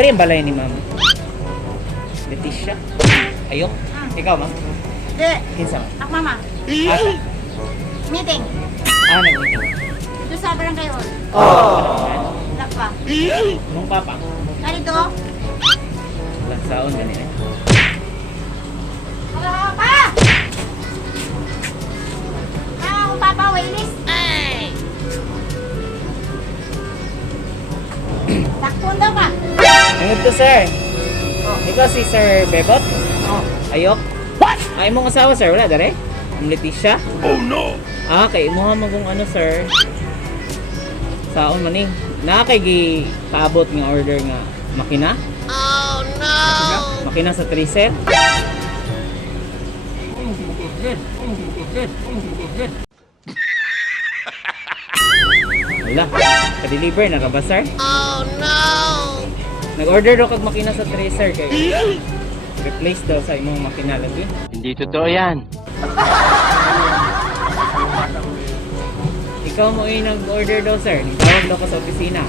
Dari ang balay ni ma'am. Leticia. Ayok. Ikaw, ma'am? Di. Kinsa, ma'am? Ako mama. Asa? Meeting. Nag-meeting. Ito sa barangay hall. Wala pa. Nung papa. Ganito. Lansaon ganito. Wala pa! Ang papa, wailis. Takpon daw ka. Ano to, sir? Ikaw si Sir Bebot? Ayok? What? Ay mong asawa, sir? Wala, dare? Ang Leticia? Oh, no! Kay mo magong ano, sir? Saon maning? Nakay paabot nga order nga makina? Oh, no! Makina sa 3-set? Wala. Pa-deliver na ka ba, sir? Oh, no! Nag-order daw kag makina sa 3, sir. Kay replace daw sa imong makina lagi. Hindi totoo yan. Ikaw mo nag-order daw, sir. Tawag daw ka sa opisina.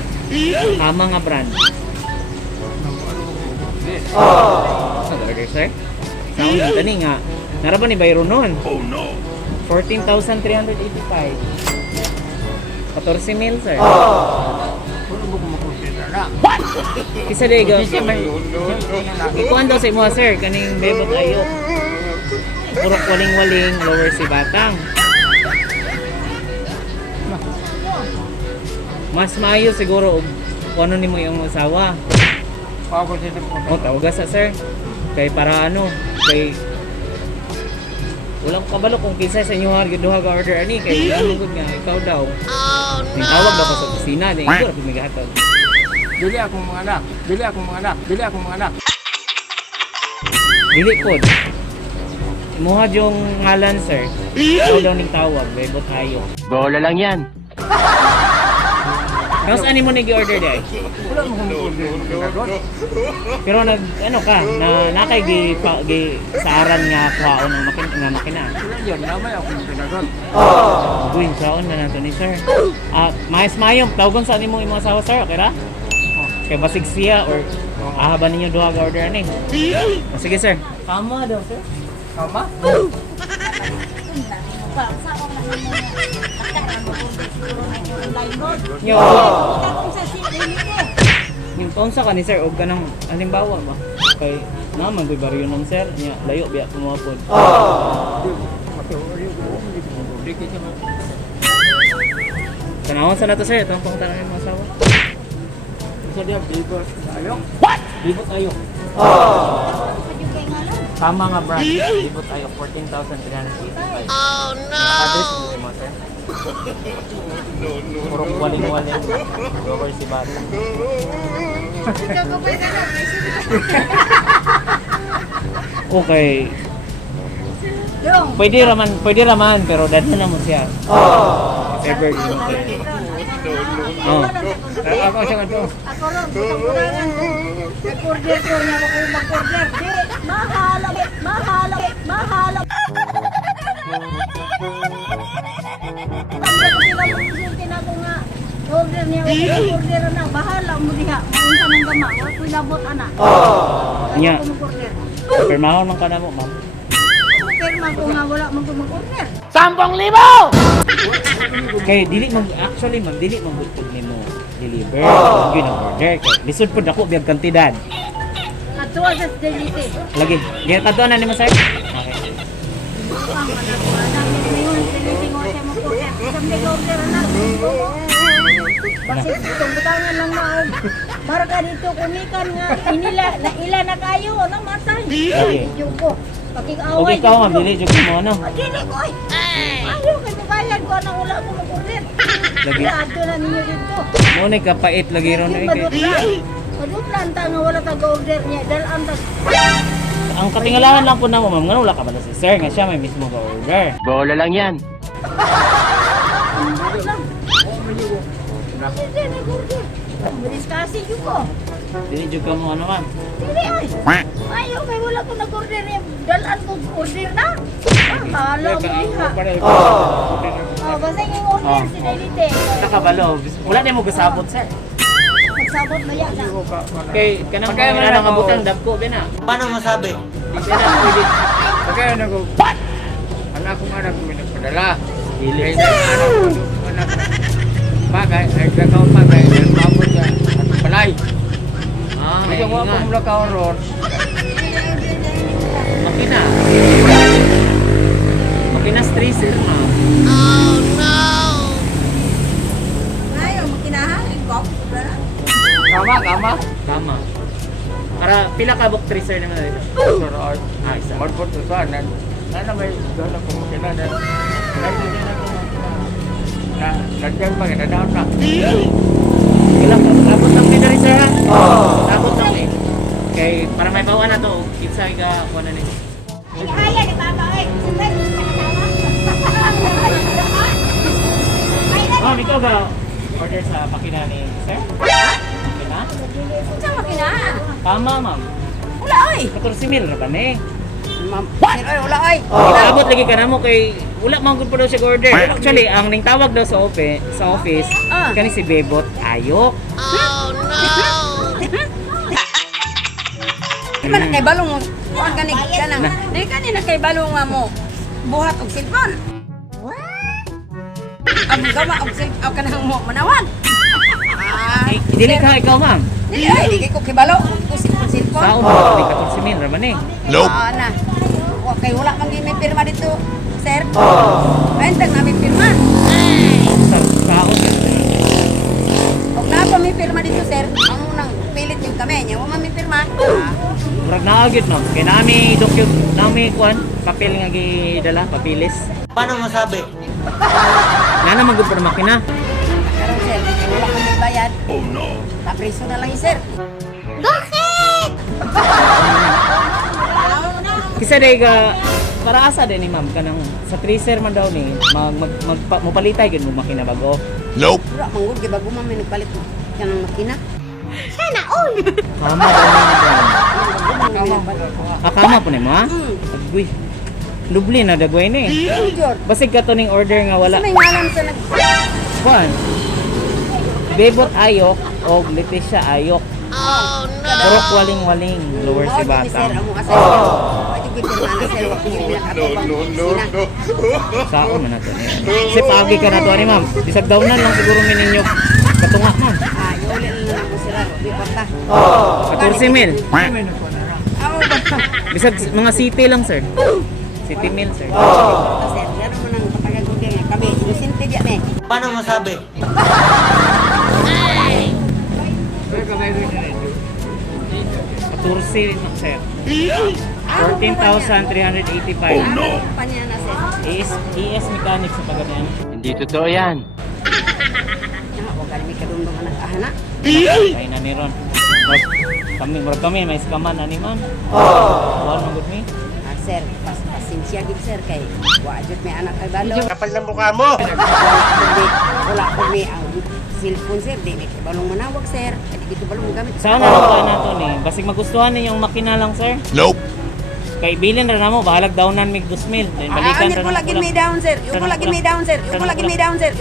Tama nga brand. Nag-order, sir? Saan nga tani nga? Nara ba ni Bayro nun? Oh no! 14,385. 14 mil, sir. What? Kisa day go. Ikuan daw sa imo, sir. Kaning bebot ayok. Purok waling-waling, lower si Batang. Mas maayo siguro kung ano nimo yung asawa. Tawaga sa sir. Kay para ano, kay walang kabalo kung kinsa sa inyo duha ka order ani kay ano gud nga ikaw daw. Oh no. Tawag daw ko sa opisina, di ikaw ra migahatag. Dili akong mga anak. Dili akong mga anak. Dili akong mga anak. Dili pod. Imuha yung ngalan, sir. Ikaw daw ning tawag, bebot ayo. Bola lang yan. Tapos ano mo nag-order day? Wala mo kung Pero nag ano ka, nakay saaran nga kuhaon ng makina. Wala yun. Namay akong pinagon. Buwing saon na nato ni sir. Mayos mayong tawagon sa nimo imong asawa, sir, okay ra? Kay basig siya or ahaba ninyo duha ka order ani. Sige, sir. Tama daw, sir. Tama? Yo. Kung sa sili Yung taon ka ni sir og kanang halimbawa ba? Kay naman koy baryo nun, sir. Nya layo biya kumapod. Tanawon sa nato, sir. Itong pangtanan ng mga asawa. Isa diya, bibot. Ayok. Libot ayo. Tama nga brand. Libot ayo 14,385. Oh no. Address mo sir. Purok waling-waling. Lower si Bata. Okay. Pwede raman pero dadto na mo siya. If ever you Ako siya nga to. Ako ron, butang-butangan ko. Nag-order ko niya ako mag-order. Di, mahal. Order niya ako, order na. Bahala mo diha. Maunta ng gama. Wala ko labot, ana. Nya. Ako mag-order. Permahon man kana mo, ma'am. Perma ko nga wala man ko mag-order. 10,000! Kay dili man actually ma'am, dili man gud nimo deliver. Gyud ang order kay lisod pud ako biyag kantidad. Ato sa delivery. Lagi, di kadto na nimo sir. Okay. Ang managawa na ngayon, tinitingon siya mag-order. Isang nag-order na. Kasi butang-butangan lang na. Para ka dito kumikan nga. Ila na kayo. Anong matay? Video ko. Pakik-away. Okay ka ma'am, dili jud mo ano. Dili ko eh. Ayaw kay bayad ko anong wala ko mag-order. Lagi. Ato na ninyo dito. Mo ni kapait lagi ron eh. Maduplan ta nga wala tag-order niya. Dalaan ta. Ang katingalahan lang po na mo ma'am, nga wala ka ba si sir nga siya may mismo ka order. Bola lang yan. Hindi nag-order. Mariskasi yun ko. Dili jud ka mo ano ma'am. Dili ay. Ayaw kay wala ko nag-order niya. Dalaan ko order na. Hala mo diha. Basta yung order si Delite. Nakabalo. Wala na mo gasabot sir. sabot ba yan? Hindi ko ka. Kay kanang Pagkaya mga man nang ako- abutang dagko din na. Paano masabi? Di na pwede. Kaya na ko. Anak kong anak ko may nagpadala. Dili. Kaya na anak ko anak ko. Bagay, ay gagaw bagay. Nagpapot sa at palay. Ah, Kaya ko nga. akong lakaw ron. Makina. Makina streamer na. Ayaw, makinahan. Gop. Kama, kama. Tama. Para pila ka book tracer naman na dito. Sir, Ah, isa. Malpot sa sana. Nana may doon ako makina na. Nandyan ako makina. Nandyan pa, kinadaan na. Ilang tapos lang din rin sir ha? Tapos lang eh. Kay para may bawa na to, kinsa ka kuha na nito. Kaya, di ba ba? Sandali, Oh, ikaw ba order sa makina ni sir? Makina? sa makinahan. Tama ma'am. Wala, oy. 14,000 ra ba ni? Ma'am, sir, oy, wala, oy. Abot lagi ka na mo kay wala man gud pa daw siya order. Actually, ang ning tawag daw sa office kani si Bebot Ayok. Di man kay balong mo. Kuan gani ka nang. Di kanina kay balong nga mo. Buhat og cellphone. Ang gama og cellphone kanang mo manawag. Ah, Dili ka ikaw ma'am. dili ay di ko kibalo ko cellphone. Sao mo di 14,000 ra ba ni? Na. Wa kay wala man gyud may pirma dito, sir. Bentang namin pirma. Sao Og na pa may pirma dito, sir. Ang nang pilit yung kami niya, wa man may pirma. Murag naagid no. Kay nami nami kuan papel nga gidala, papilis. Paano masabi? Nana man gud pa makina. Karon, sir, kay wala man may bayad. Oh no. Tapriso na lang, sir. Kisa day ka para asa din ni ma'am kanang sa tracer man daw ni mopalitay gyud mo makina bago. Wala manggod kay bago man may nagpalit kanang makina. Kama daw ni Kama. Akama po ni mo ha? Agwi. Dubli na dagway ni. Jor. Basig ka to ning order nga wala. Sa may ngalan sa nag Kuan. Bebot Ayok o Leticia Ayok. Purok waling-waling lower si Sir, Batang. amo asal. Pwede gipirma na, sir. Wa kay pinakatubang sina. Saan man nato ni. Si pagi ka na to ni ma'am. Bisag dawnan lang siguro mininyo katunga ma'am. Ah, yuli na ako sila. Di pata. 14,000. May nagpadala. Amo ba? Bisag mga city lang sir. City mil sir. Sir, yaro man ang patagagod nga kami. Inosente diyan eh. Paano masabi? Pero kamay rin na rin. 14 lang sir. 14,385. Ano pa niya na, sir? ES Mechanics sa pagganyan. Hindi totoo yan. Huwag ka namin kadundong anak ahana. Ay na ni Ron. Kami may skaman ani man. Wala man gud mi. Ah, sir, pasensya gid sir kay wa jud may anak kay balo. Kapal ng mukha mo! Wala ko may ang cellphone sir, di may kay balong manawag sir. Kaya di ko balong gamit. Saan na lang ba nato ni? Basig magustuhan ninyong makina lang sir. Nope! Kay bilin ra namo bahalag dawnan mig 2,000. Then balikan Ano ra ko namo lagi may down sir. Yung ko lagi may down sir. Yung ko lagi may down sir.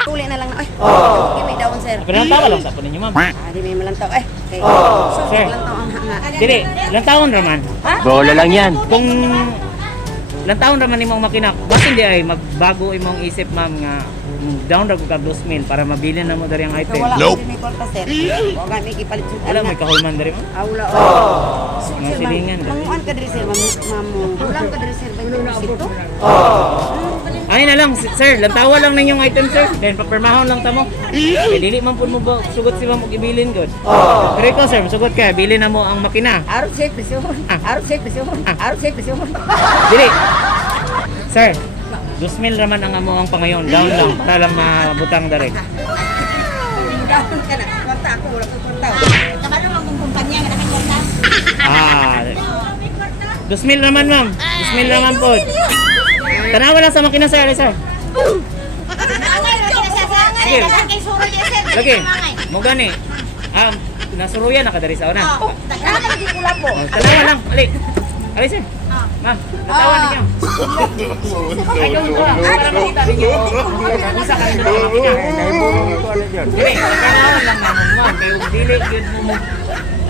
Tuli na lang na. Ay, lagi may down sir. Pero tawa lang sa po ninyo ma'am. Ah, di may malantaw. Eh, kay so, Sir. malantaw ang hanga. Dili, ilang taon ra man. Bola lang yan. Kung ilang taon ra man imong makina, basin di ay magbago imong isip ma'am nga down ra ka 2,000 para mabilin na mo dari ang So, item. wala ko din may kwarta sir. Huwag may gipalit sa Wala may kahulman dari mo. Ah, wala. So, Mga sir, silingan. manguan ka diri sir. Mamulang ka diri sir. Sito? Ay na lang, sir, lantawa lang ninyong item, sir. Then, papirmahon lang tamo. Kaya dili man po mo ba, sugot si ma'am og ibilin, good. Pero ikaw, sir, sugot ka, bilin na mo ang makina. Arot sir, presyon. Arot sir, presyon. Arot sir, presyon. Dili. Sir, 2,000 raman ang amo ang pangayon. Down lang, para lang mabutang dari. Dahon ka na. Kwarta ako, wala ko kwarta. Nakano ang kumpanya nga nakang kwarta? Ah, 2,000 raman, ma'am. 2,000 raman po. Tanawa lang sa makina, sir. Sir. Sige. Lagi. Mo gani. Nasuruyan na kadari sa una. Nakakagin ko lang po. Tanawa lang. Ali. Ali sir. Ah. Ma'am, natawan ninyo. Ay, gawin ko lang. Para makita ninyo. Isa ka rin doon mga pina. Dili, kailangan lang naman ma'am. Kaya kung dili yun mo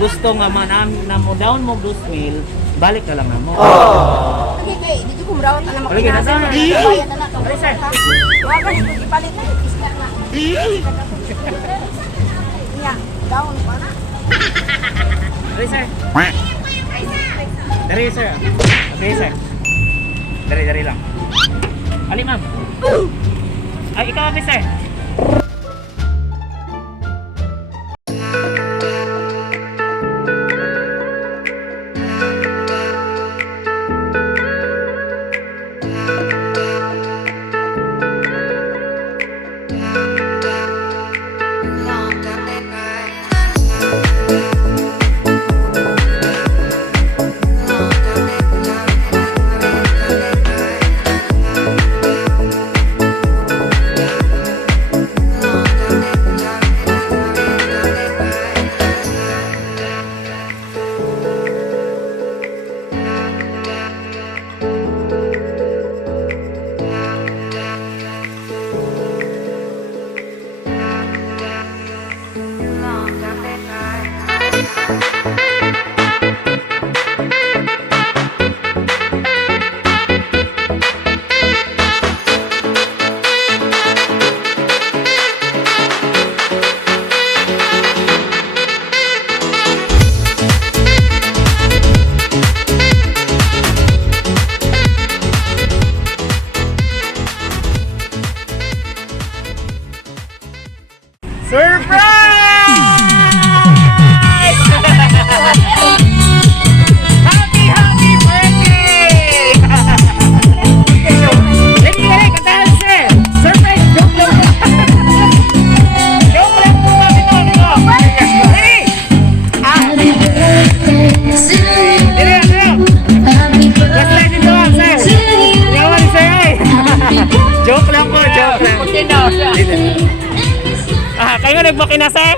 gusto nga na mo down mo blues meal, balik na lang na mo. Okay, kay dito ko mrawat na Balik na makinasan. na. Bayan na na to. Ali sir. Wala ni ko ipalit na isla na. Ya, down pa na. Ali sir. Dari sir. Okay sir. Dari lang. Ali ma'am. Ay, ikaw kami sir. Happy birthday! Lagi kali katahan sir. Surprise joke lang. Joke lang po kami to. Ready? Dire. Last time din doon sir. Yawan sir ay. Joke lang po, joke lang. Kayo nagmakina sir?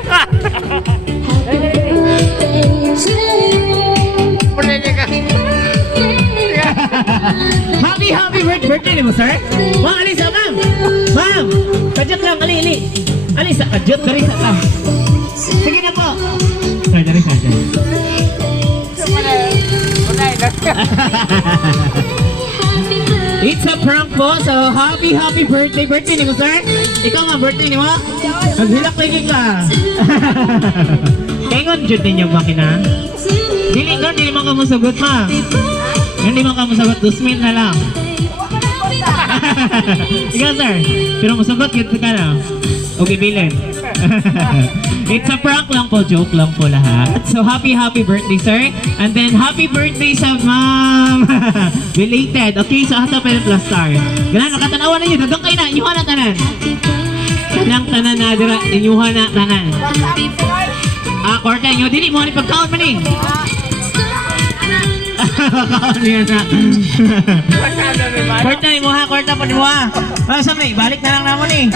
Happy birthday mo sir? Ma'am, alisa ma'am! Ma'am! Kadyot lang, ali. Alisa, kadyot, darisa lang. Sige na po. Sorry, darisa. It's a prank po, so happy birthday ni mo sir. Ikaw nga, birthday ni mo? Naghilak lagi ka. Tengon dyan din yung makina. Dili mo ka musagot ma. Hindi mo ka musagot, 2,000 na lang. Ikaw sir, pero musagot yun ka na. Okay, bilin. It's a prank lang po, joke lang po lahat. So happy birthday sir. And then happy birthday sa ma'am. Belated. Okay, so hata pa yung plus star. Ganun, nakatanawa na yun. Dadong kayo na, inyuhan na tanan. Kanang tanan na dira, inyuhan na tanan. Kwarta nyo, dili mo ni pagkaon man eh. Pagkaon niya na. Kwarta ni mo ha, kwarta po ni mo ha. Saan na balik na lang namon eh.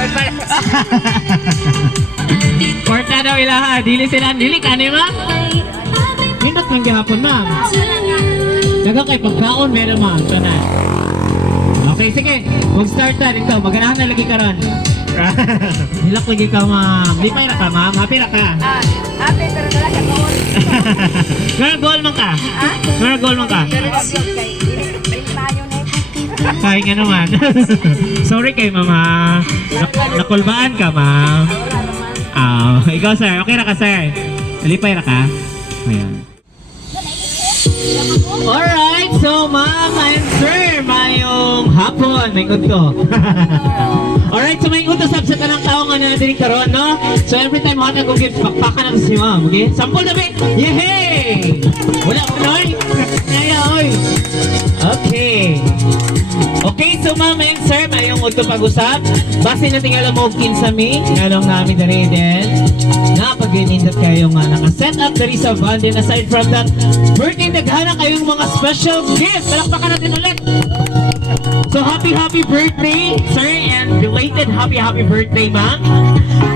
Kwarta daw ilaha, dili sila, dili ka ni ma'am? Nindot lang gihapon ma'am. Daga kay pagkaon, meron ma'am, tanan. Okay, sige, mag-start na dito, maganahan na lagi ka ron. Hilak lagi ka ma'am. Di pa ka ma'am, happy na ka. Happy pero dala ka goal. Gara goal man ka? Gara goal man ka? Pero kay dili maayo na. Kaya nga naman. Sorry kay mama. Nakulbaan ka ma'am. Ikaw sir, okay na ka sir? Nalipay na ka? Ayan. Alright, so ma'am and sir, mayong hapon, may ko. Alright, so may utos sa kanang tao nga na natin karon, no? So every time ako nag-give, pakpakan na si ma'am, okay? Sample na ba? Yehey! Wala ko noy? Naya, oy! Okay. Okay, so ma'am and sir, mayong utos pag-usap. Base na tingala mo kinsami, ngalong namin na rin din. Napag-inindot kayo nga naka-set up na rin sa van. Then aside from that, birthday wala na kayong mga special gifts. Palakpakan natin ulit. So happy birthday, sir, and belated happy birthday, ma'am.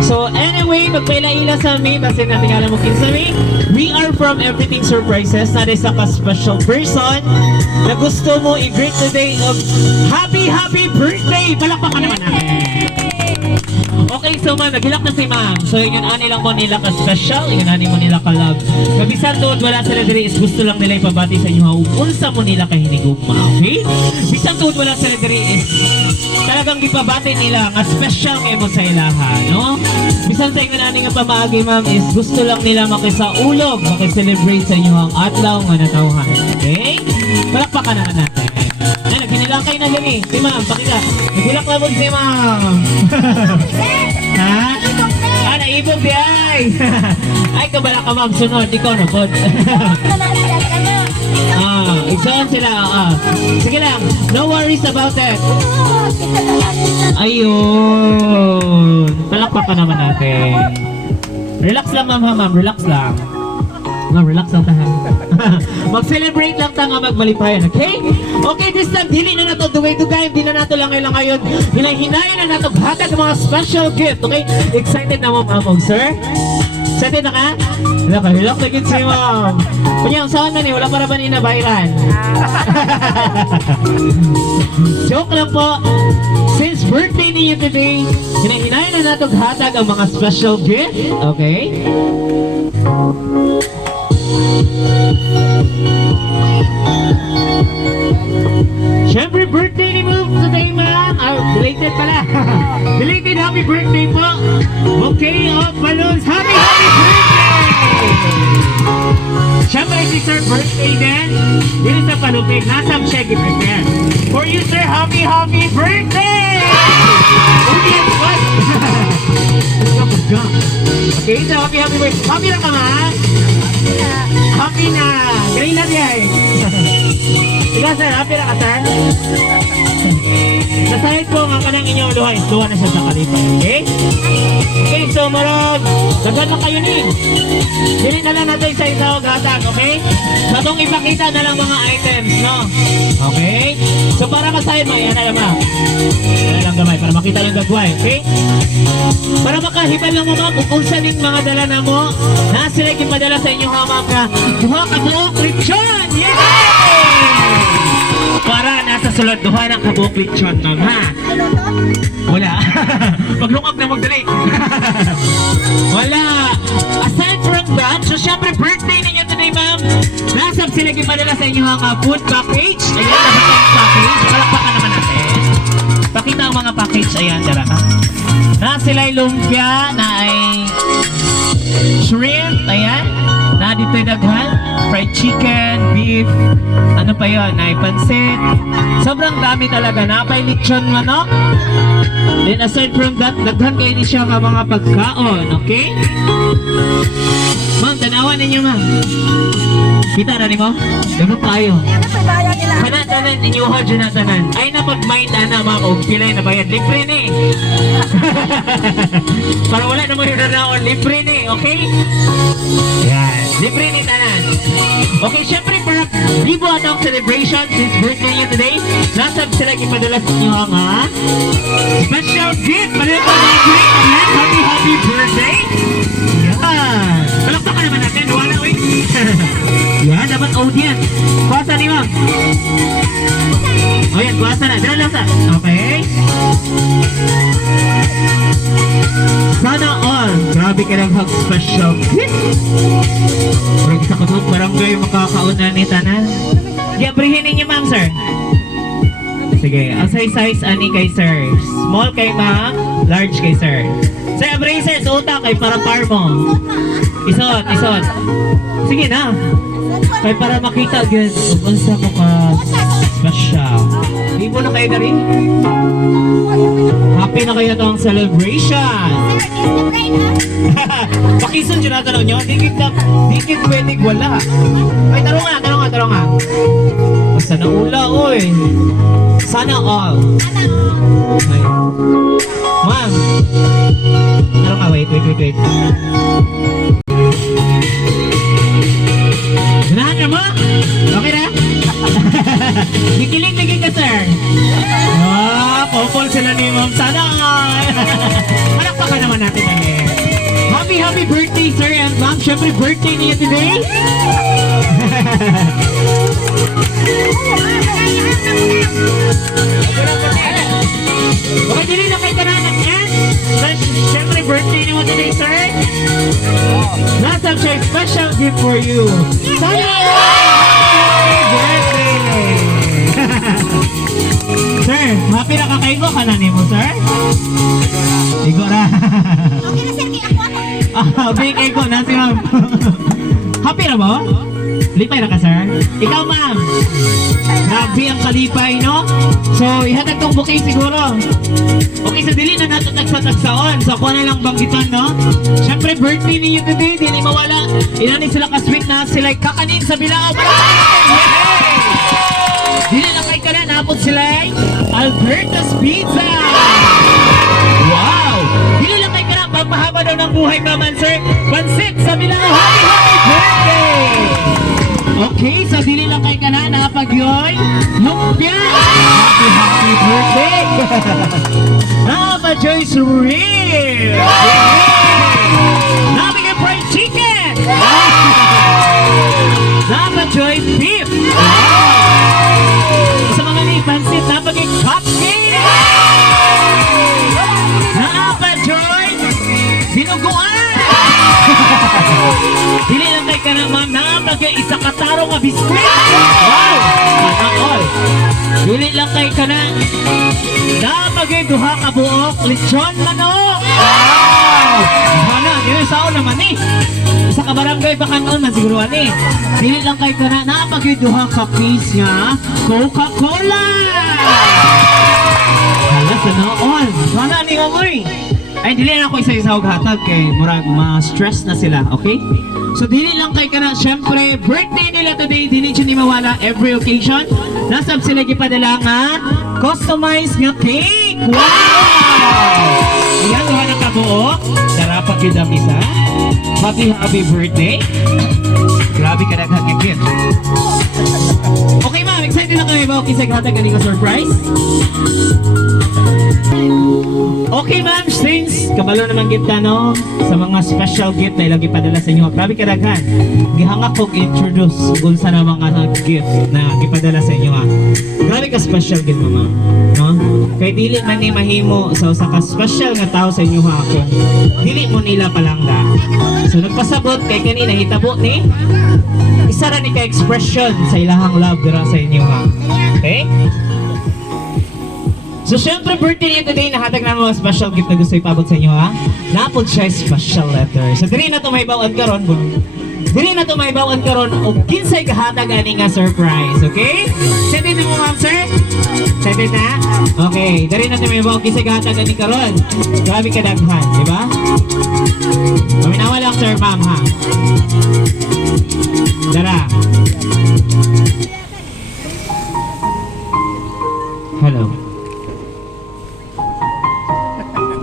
So anyway, magpaila-ila sa amin, kasi natin alam mo kinsami, we are from Everything Surprises, na sa ka-special person na gusto mo i-greet today of happy birthday! Palakpakan naman natin. Okay, so ma'am, naghilak na si ma'am. So yun ani lang mo nila ka-special, yun ani mo nila ka-love. Kabisan doon, wala sila diri is gusto lang nila ipabati sa inyo ha, unsa mo nila kahinigugma, okay? Bisan doon, wala sila diri is talagang ipabati nila nga special kay mo sa ilaha, no? Bisan sa inyo nani nga pamaagi ma'am is gusto lang nila makisaulog, makiselebrate sa inyo ang adlaw nga natawhan, okay? Palakpakan naman natin. Naghinilang kayo na diri, si ma'am, pakita. Naghilak na mo si ma'am. Ha? Ah, naibog di ay. Ay, kabala ka ma'am, sunod, ikaw na po. Iksoon sila, sige lang, no worries about it. Ayun. Palakpakan naman natin. Relax lang ma'am, ma'am, relax lang. Ma'am, relax lang tahan. Mag-celebrate lang ta nga magmalipayan, okay? Okay, this time, dili na nato dugay-dugay, di na nato lang ngayon. Hinay-hinayan na nato hatag ng mga special gift, okay? Excited na mo, ma'am, sir? Excited na ka? Hilak na gid si ma'am. Kunyang, saan na ni? Wala para ba ni nabayran? Joke lang po. Since birthday niyo today, hinay-hinayan na nato hatag ang mga special gift, okay? Siyempre, birthday ni Move today, ma'am. Belated pala. Belated happy birthday po. Bouquet of balloons. Happy birthday! Siyempre, si Sir birthday din. Dito sa palupig. Nasam siya prepare. For you, Sir, happy birthday! Audience, what? Okay, so happy birthday. Happy lang ka, ma'am? Happy na! Galing na diya eh! Ikaw sir, happy na ka sir? Sa side po nga kanang inyong luha is luha na siya sa kalipay, okay? Okay, so marag, daghan na kayo ni. Dili na lang natin sa isang hatag, okay? So itong ipakita na lang mga items, no? Okay? So para masahin mo, yan na lang ma'am. Yan na lang gamay, para makita yung dagway, okay? Para makahibal lang mo ma'am, kung saan yung mga dala na mo, na sila ipadala sa inyo ha ma'am na duha ka buok lechon! Yay! Para nasa sulod duha ng kabuok lechon ma'am ha? Wala. Maglungag na magdali. Wala. Aside from that, so syempre birthday ninyo today ma'am, nasab sila ipadala sa inyo ang food package. Ayan, lahat ang package. Palakpakan naman natin. Pakita ang mga package. Ayan, dala ka. Na sila'y lumpia, na ay shrimp, ayan. Na dito'y daghan, fried chicken, beef, ano pa yun, na ay pansit. Sobrang dami talaga, napay lechon manok. Then aside from that, daghan kayo ni siya ka mga pagkaon, okay? Ma'am, tanawan ninyo ma'am. Kita na ni mo? Dapat tayo. Tanan ninyo ha dyan na tanan. Ay na pag-mind na ma'am, o pilay na bayad. Libre ni. Para wala naman yung nanaon. Libre ni, okay? Yan. Libre ni tanan. Okay, syempre para libo atong celebration since birthday niyo today. Nasab sila ipadala sa inyo ang special gift. Palit pa na great. Happy birthday. Yan. Palakpakan naman natin. Wala, wait. Yan, dapat audience. Kuwasa ni ma'am. O yan, kuwasa na. Dala lang sa. Okay. Sana all. Grabe ka lang special gift. Parang isa ko ito, barangay makakauna ni Tanan. Giabrihin ninyo ma'am, sir. Sige, ang size ani kay sir. Small kay ma'am, large kay sir. Sir, abraces, utak kay para par mo. Isot. Sige na. Kaya para makita agad, unsa mo ka special. Hindi mo na kayo na rin. Happy na kayo itong celebration. Pakison dyan na tanong nyo. Di pwede wala. Ay, taro nga. Basta na ula, oy. Sana all. Okay. Ma'am. Taro nga, wait. Ganahan ka mo? Okay na? Gikiling lagi ka, sir. Popol sila ni Ma'am. Sana. Palakpakan naman natin ulit. Happy birthday, sir and ma'am. Siyempre, birthday niya today. Okay, dili na kay kananak yan. Siyempre, birthday niyo today, sir. Nasa siya special gift for you. Happy birthday! Sir, happy na kakaigo ka na mo, sir? Igo ra. Okay na sir, kaya ako ako. Big ego na si ma'am. Happy na mo? Lipay na ka, sir? Ikaw, ma'am. Grabe ang kalipay, no? So, ihatag tong bouquet siguro. Okay, so dili na natin nagsataksaon. So, ako na lang banggitan, no? Siyempre, birthday ninyo today. Dili mawala. Inani sila ka-sweet na sila kakanin sa bilao. Dili na kay kanan. Napot sila Alberta's Pizza. Wow! Dili lang kay kanan. Pagpahaba daw ng buhay, maman, sir. Pansit sa bilao. Happy birthday! Okay, so dili lang kay kanan. Nakapag-yoy. Lumpia! Happy birthday! Joyce Real! Napagay fried chicken! Joyce beef! Sa mga ni pansit, napagay cupcake! Joyce dinuguan! Dili lang kay kanan, ma'am. Napagay isa kataro nga biskuit! Wow! All. Dili lang kay kanan. Napagay duha ka buok lechon manok. Wow! Mana, dili sao naman eh. Isa ka barangay bakanon man siguro ani. Dili lang kay kanan. Napagay duha ka piece nga Coca-Cola. Hala sa noon. Mana ni ngoy. Ay, dili na ako isa-isa og hatag kay murag ma-stress na sila, okay? So, dili lang kay kana, syempre, birthday nila today, dili siya ni mawala every occasion. Nasab sila gipadala nga customized nga cake! Wow! Iyan, duha na kabuo. Sarapag yun ang isa. Happy birthday. Grabe ka naghatag gift. Okay, ma'am, excited na kami ba? Okay, sa hatag galing ka surprise? Okay, ma'am, thanks. Kabalo naman kita, no? Sa mga special gift na ilagi padala sa inyo. Grabe ka daghan. Gihangak ko introduce kung sa na mga gift na gipadala sa inyo, ha? Grabe ka special gift, mama. No? Kay dili man ni mahimo sa usa ka special nga tao sa inyo, ha? Kung dili mo nila palangga. So, nagpasabot kay kanina hitabo ni isa ra ni ka expression sa ilahang love dira sa inyo, ha? Okay? So, syempre, birthday niya today, nahatag na mga special gift na gusto ipabot sa inyo, ha? Napod siya special letter. So, dili na ito may bawaan karon, dili na ito may bawaan karon, o kinsay kahatag ani nga surprise, okay? Excited mo, ma'am, sir? Excited na? Okay, dili na ito may bawaan, kinsay kahatag ani karon. Grabe ka daghan, di ba? Paminawa lang, sir, ma'am, ha? Dara. Hello.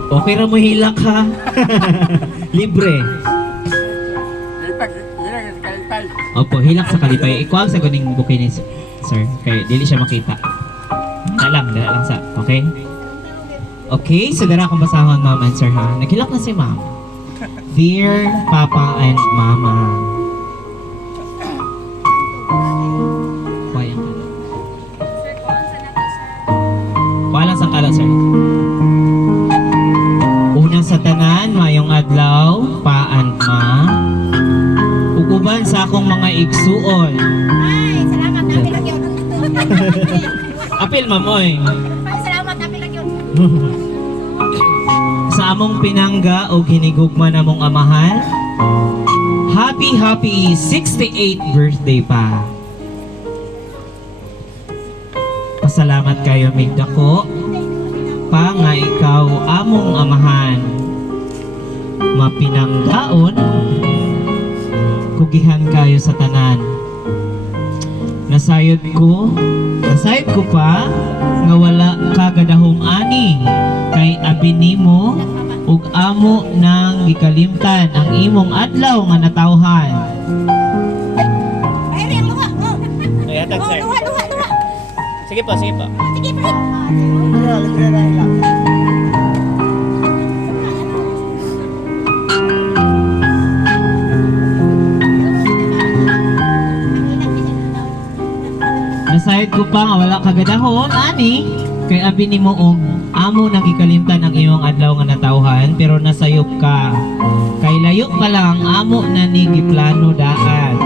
Okay ra mo hilak, ha? Libre. Opo, hilak sa kalipay. Ikuha sa ganing bouquet ni sir. Kaya dili siya makita. Dala lang sa, okay? Okay, so dara akong basahon, ma'am and sir, ha? Naghilak na si ma'am. Dear Papa and Mama. Kuha sa kala, sir. Sa tanan, mayong adlaw, pa and ma. Uguban sa akong mga igsuon. Ay, salamat, napil lang yun. Apil, mamoy. Ay, salamat, napil lang yun. Sa among pinangga o hinigugma na mong amahan, happy 68th birthday pa. Pasalamat kayo, Migdako. Pa nga ikaw among amahan, mapinanggaon, kugihan kayo sa tanan. Nasayod ko pa, nga wala kagadahong ani, kay abinimo, ug amo nang gikalimtan ang imong adlaw nga natawhan. Ay, rin mo nga. Ihatag, sir. Luha. Sige po, sige po. Sige, pre. Nasayad ko pa nga wala kagadahon, ani. Kay abi ni mo og amo nang ikalimtan ang iyong adlaw nga natawhan pero nasayop ka. Kay layo pa lang amo na ni giplano daan.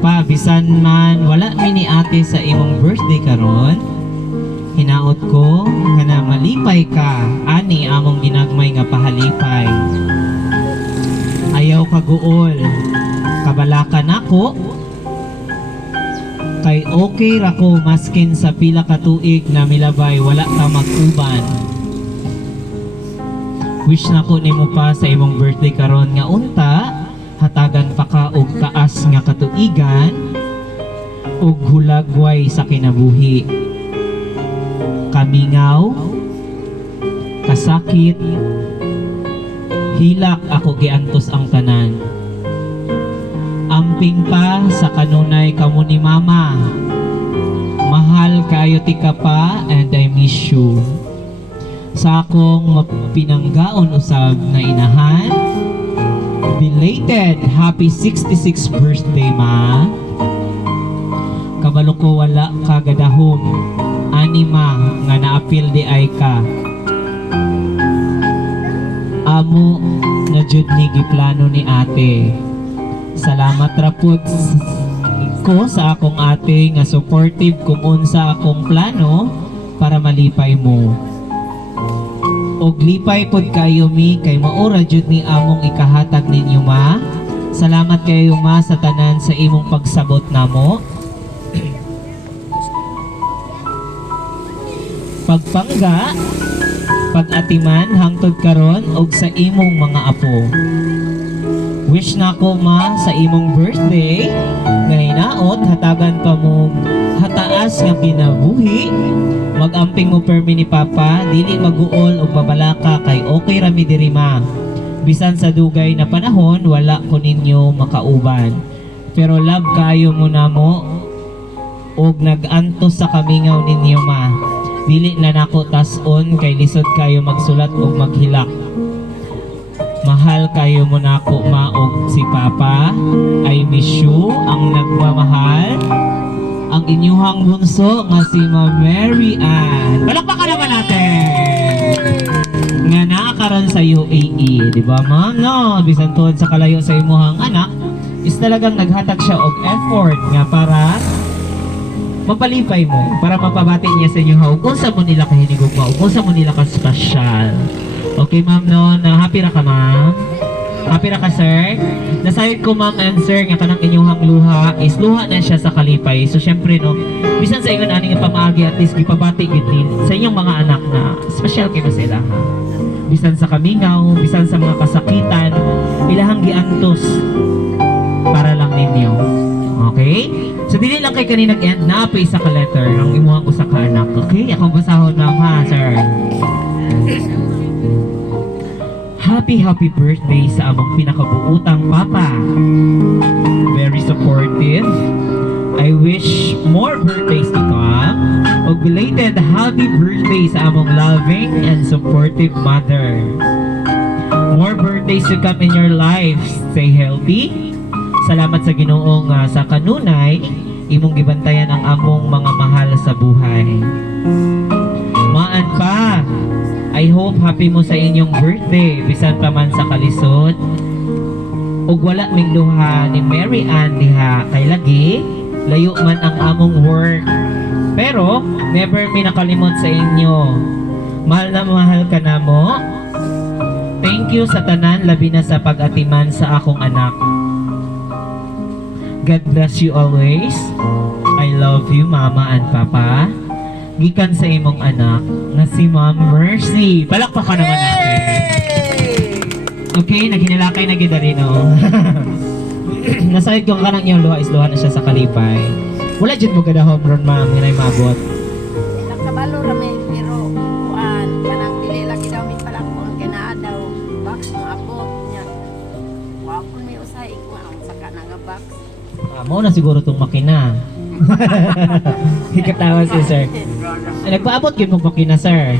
Pa bisan man wala mi ni ate sa imong birthday karon. Hinaot ko nga na malipay ka ani among ginagmay nga pahalipay. Ayaw kaguol. Kabalakan ako. Kay okay ra ko maskin sa pila ka tuig na milabay wala ka mag-uban. Wish na ko nimo pa sa imong birthday karon nga unta hatagan pa ka og taas nga katuigan ug hulagway sa kinabuhi. Kamingaw, kasakit, hilak ako giantos ang tanan. Amping pa sa kanunay kamo ni mama. Mahal kayo ti ka pa and I miss you. Sa akong mapinanggaon usab na inahan. Belated happy 66th birthday ma. Kabalo ko wala kagadahom. Anima nga naapil di ay ka. Amo na jud ni giplano ni ate. Salamat rapod ko sa akong ate nga supportive kung unsa akong plano para malipay mo. Og lipay pod kayo mi kay maura jud ni among ikahatag ninyo ma. Salamat kayo ma sa tanan sa imong pagsabot namo. Pagpangga, pag-atiman hangtod karon og sa imong mga apo. Wish na ko ma sa imong birthday nga hinaot hatagan pa mo hataas nga kinabuhi. Mag-amping mo permi ni papa dili maguol og mabalaka kay okay ra mi diri ma. Bisan sa dugay na panahon wala ko ninyo makauban. Pero love kayo mo namo og nag-antos sa kamingaw ninyo ma. Dili na nako tas-on kay lisod kayo magsulat og maghilak. Mahal kayo mo na ako maog si Papa. I miss you, ang nagmamahal. Ang inyuhang bunso nga si Ma Mary Ann. Palakpakan naman natin! Nga nakakaroon sa UAE, di ba ma'am? No, bisan tuod sa kalayo sa imuhang anak, is talagang naghatag siya og effort nga para mapalipay mo, para mapabati niya sa inyo how kung sa mo nila kahinigog mo, kung sa mo nila ka special. Okay, ma'am, no? Na happy ra ka, ma'am? Happy ra ka, sir? Nasayod ko, ma'am and sir, nga kanang inyong luha is luha na siya sa kalipay. So, syempre, no? Bisan sa inyo na aning pamaagi, at least gipabati din sa inyong mga anak na special kayo sila, ha? Bisan sa kamingaw, bisan sa mga kasakitan, ilahang giantos para lang ninyo. Okay? So, dili lang kay kanina end na pa isa ka letter ang imuhang usa ka anak. Okay? Akong basahon, ma'am, ha, sir? Happy birthday sa among pinakabuutang papa. Very supportive. I wish more birthdays to come. O belated happy birthday sa among loving and supportive mother. More birthdays to come in your life. Stay healthy. Salamat sa Ginoo nga sa kanunay imong gibantayan ang among mga mahal sa buhay. Maan pa. I hope happy mo sa inyong birthday bisan pa man sa kalisod. Ug wala ming duha ni Mary Ann diha kay lagi layo man ang among work. Pero never mi nakalimot sa inyo. Mahal na mahal ka namo. Thank you sa tanan labi na sa pag-atiman sa akong anak. God bless you always. I love you, Mama and Papa. Gikan sa imong anak na si Ma'am Mercy. Palakpakan naman natin. Okay, naghinilakay na gida rin, no? Nasayad kong kanang iyong luha is luha na siya sa kalipay. Wala dyan mo gada home run, ma'am. Yan ay mabot. Nakabalo rami, pero kuan, kanang dili lagi daw may palakpon, kaya naa daw, box, maabot niya. Wapon may usay, kuan, saka nga box. Mo na siguro itong makina. Ikatawa si sir. Nagpaabot yun mong makina, sir.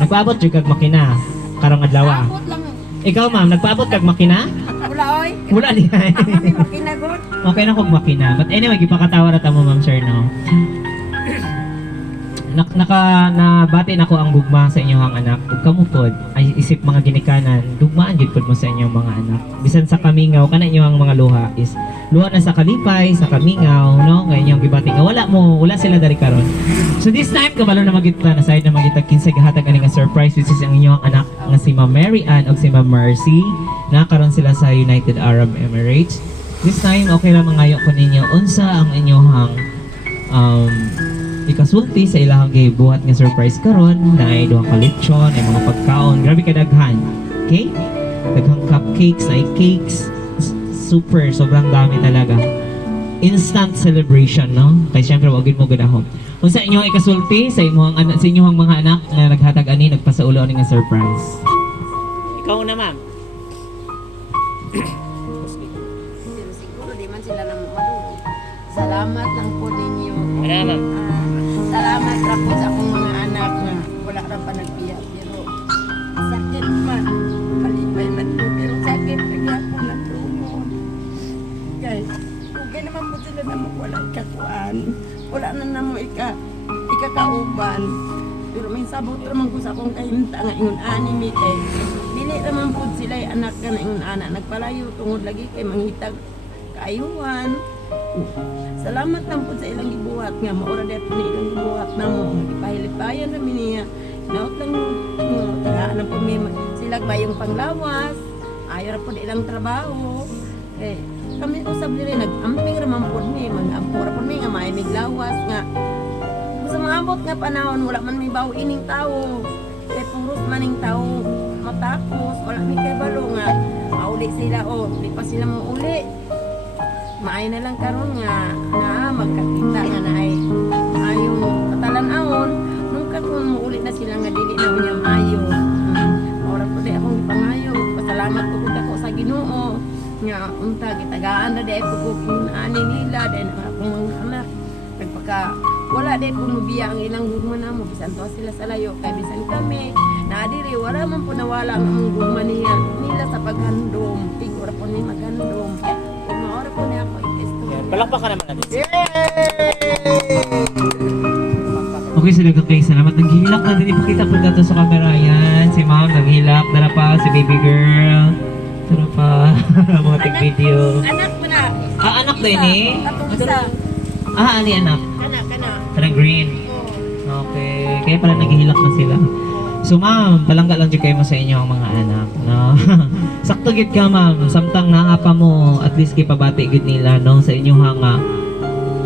Nagpaabot yun kag makina. Karong adlaw. Abot lang. Ikaw, ma'am, nagpaabot kag makina? Wala oy. Wala niya. Kami makinagot. Okay na kung makina. But anyway, gipakatawa na tamo, ma'am, sir, no? Nabati na ko ang gugma sa inyong anak. Ug kamo pod ay isip mga ginikanan, gugmaan gid pod mo sa inyong mga anak. Bisan sa kamingaw kana inyong mga luha is luha na sa kalipay, sa kamingaw, no? Nga inyong gibati nga wala sila dari karon. So this time kabalo na magita na side na magita kinsa gihatag ani nga surprise which is ang inyong anak nga si Ma'am Mary Ann ug si Ma'am Mercy. Nakaron sila sa United Arab Emirates. This time okay ra mangayo ko ninyo unsa ang inyong ikasulti sa ilahang gibuhat nga surprise karon na ay duha ka lechon, ay mga pagkaon, grabe ka daghan. Okay? Daghang cupcakes, ay cakes, super, sobrang dami talaga. Instant celebration, no? Kaya syempre wag mo gadahon. Kung sa inyong ikasulti sa inyong anak, sa inyong mga anak na naghatag ani nagpasaulo ani nga surprise. Ikaw na, ma'am. Siguro di man sila nang madulog. Salamat lang po ninyo. Ano, ma'am? Salamat ra po sa akong mga anak nga wala ra pa nagbiya pero sakit man palipay man po pero sakit kaya po nagtumon. Guys, kung naman po sila na wala ikakuan, wala na namo ikakauban. Pero may sabot naman ko sa akong kahimta nga ingon ani mi kay dili naman po sila anak ka na ingon ana nagpalayo tungod lagi kay manghitag kaayuhan. Salamat lang po sa ilang gibuhat nga maura dito ni ilang gibuhat na mo ipahilipayan na niya naot lang tagaan na po may sila bayong panglawas ayaw po ilang trabaho kami usab nila nag-amping raman po ni mga ampura po ni nga may miglawas nga sa maabot nga panahon wala man may bawo ining tao puros maning tao matapos wala may kay balo nga mauli sila di pa sila mo uli maay na lang karon nga magkakita nga na ay ayong katalan-awon nung karon muulit na sila nga dili na niya mayo. Ora po di akong ipangayo. Pasalamat ko gud ako sa Ginoo nga unta gitagaan na di ko kung ani nila dahil ang akong mga anak nagpaka wala di po mubiya ang ilang gugma na mo bisan to sila sa layo kay bisan kami na diri wala man po nawala ang gugma niya nila sa paghandom tigura po ni maghandom. Palakpakan naman natin. Okay, sila kakay. Salamat. Naghilak natin. Ipakita po dito sa camera. Yan. Si ma'am naghilak. Dala pa. Si baby girl. Dala pa. Mga tig-video. Anak mo na. Anak na yun eh. Tapos isa. Ani anak. Anak ka na. Parang green. Okay. Kaya pala naghihilak na sila. So ma'am, palangga lang dyan kayo mo sa inyo ang mga anak, no? Sakto gid ka ma'am, samtang naapa mo, at least kay pabati gid nila, no? Sa inyong hanga,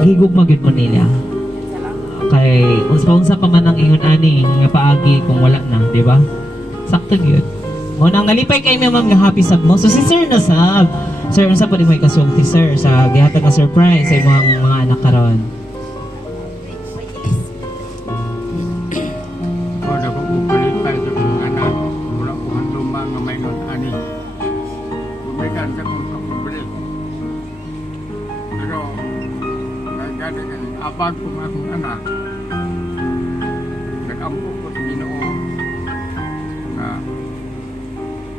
higugma gid mo nila. Kay, unsa pa man ang ingon ani, nga paagi kung wala na, di ba? Sakto gid. Mo nang nalipay kay mi ma'am nga happy sab mo. So si sir na sab. Sir, unsa pa di mo ikasulti sir sa gihatag nga surprise sa imong mga anak karon? Wala ko palipay sa mga anak. Wala ko handuma nga may nun ani. Bumikan sa kong pagpabalik. Pero, nagkada ka abag ko mga akong anak. Nag-ampo ko sa Ginoo na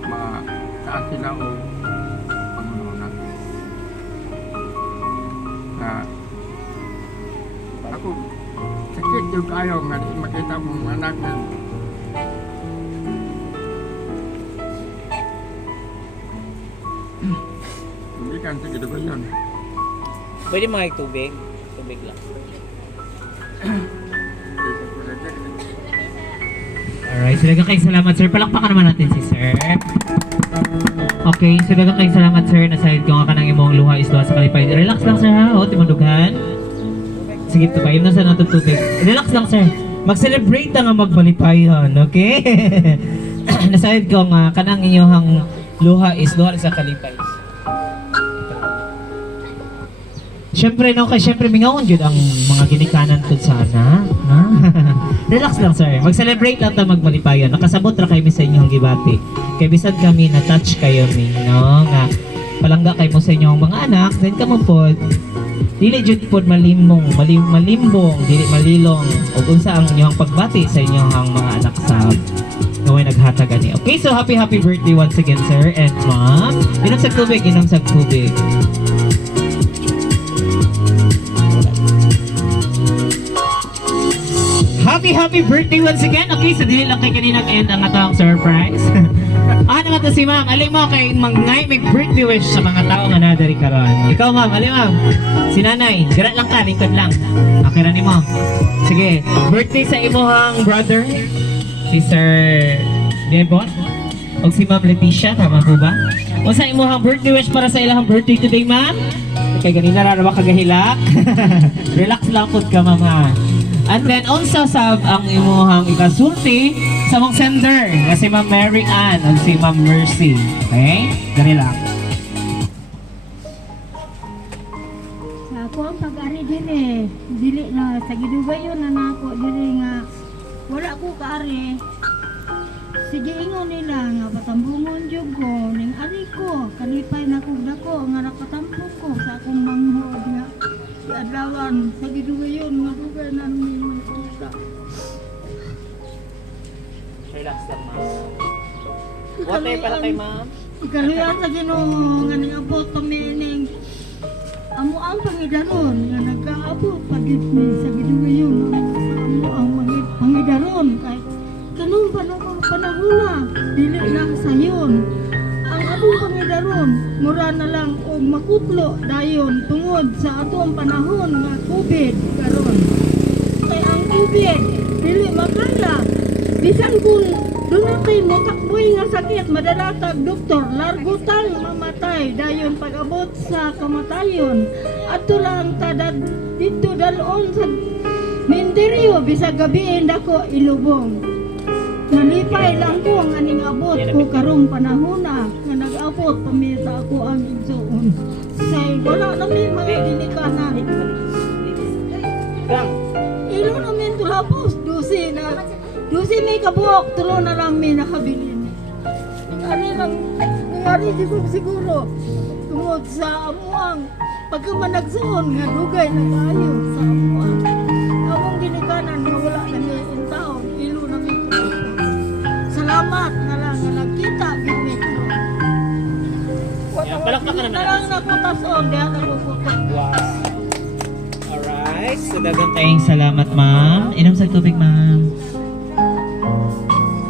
mataas sila o pangununan. Na ako, sakit yung kayo nga di makita mong anak na hindi kan sa gito ko yun. Pwede mga tubig. Tubig lang. Alright, sila kay salamat sir. Palakpakan naman natin si sir. Okay, sila kay salamat sir. Nasahid ko nga ka ng imong luha is luha sa kalipay. Relax lang sir ha. O, timandughan. Sige, ito pa. Yun na sa natutubig. Relax lang sir. Mag-celebrate na nga magbalipayan. Okay? Nasahid ko nga kanang inyong luha is luha sa kalipay. Siyempre, no? Kaya siyempre, mingawon yun ang mga ginikanan ko sana. Ha? Relax lang, sir. Mag-celebrate lang tayo magbalipayan. Nakasabot ra kayo sa inyong gibati. Kaya bisan kami, na-touch kayo, no? Nga, palangga kayo mo sa inyong mga anak. Then, kamupod, dili jud pod malimbong, dili malilong ug unsa ang inyong pagbati sa inyong mga anak sa naway naghatag ani. Okay, so happy birthday once again, sir and ma'am. Inom sa tubig. Happy birthday once again. Okay, so dili lang kay kaninang end ang atong surprise. Naman to si ma'am. Alay mo kay mangnay may birthday wish sa mga tao nga nadari karon. Ikaw ma'am, alay ma'am. Si nanay, dira lang ka, lingkod lang. Okay ra nimo. Sige, birthday sa imong brother, si Sir Devon, o si Ma'am Leticia, tama po ba? O sa imong birthday wish para sa ilang birthday today, ma'am? Kay ganina ra ba kagahilak? Relax lang pod ka, ma'am ha. And then unsa sab ang imong ikasulti sa mong sender na si Ma'am Mary Ann o si Ma'am Mercy. Okay? Dali lang. Sa ako ang pag-ari dili, dili na sa gidugayon na nako dili nga wala ko kaari. Sige ingon nila nga patambungon jud ko ning ari ko kalipay na kog dako nga nakatampo ko sa akong manghod nga si adlawan sa gidugayon nga dugay na mi mansuka. Relax lang, ma'am. What day pala kay ma'am? Ikaluyan sa Ginoo nga ningabot kami ning amo ang pangidaron nga nagkaabot pagit mi sa gidugayon amo ang pangidaron kay kanong panahon dili lang sayon ang atong pangidaron mura na lang og makutlo dayon tungod sa atong panahon nga COVID karon kay ang COVID dili makala bisan kung doon kay mo takboy nga sakit madalatag doktor largo tang mamatay dayon pag-abot sa kamatayon adto lang tada dito dalon sa Minteryo bisag gabiin dako ilubong. Nalipay lang ko ang aning abot ko karong panahona nga nag-abot pamita ako ang igsoon. Say wala na may mga dinikanan. Ilo namin tulapos dusi may kabuok tulo na lang may nakabilin. Nangyari di ko siguro tungod sa amuang pagkamanagsoon nga dugay na tayo sa amuang. Among ginikanan nga wala na may intaon ilo na may tulapos. Salamat na lang nga nagkita gini ko. Palakpakan na lang nakutason diha ako putok. Alright, so dagang tayong salamat, ma'am. Inom sa tubig, ma'am.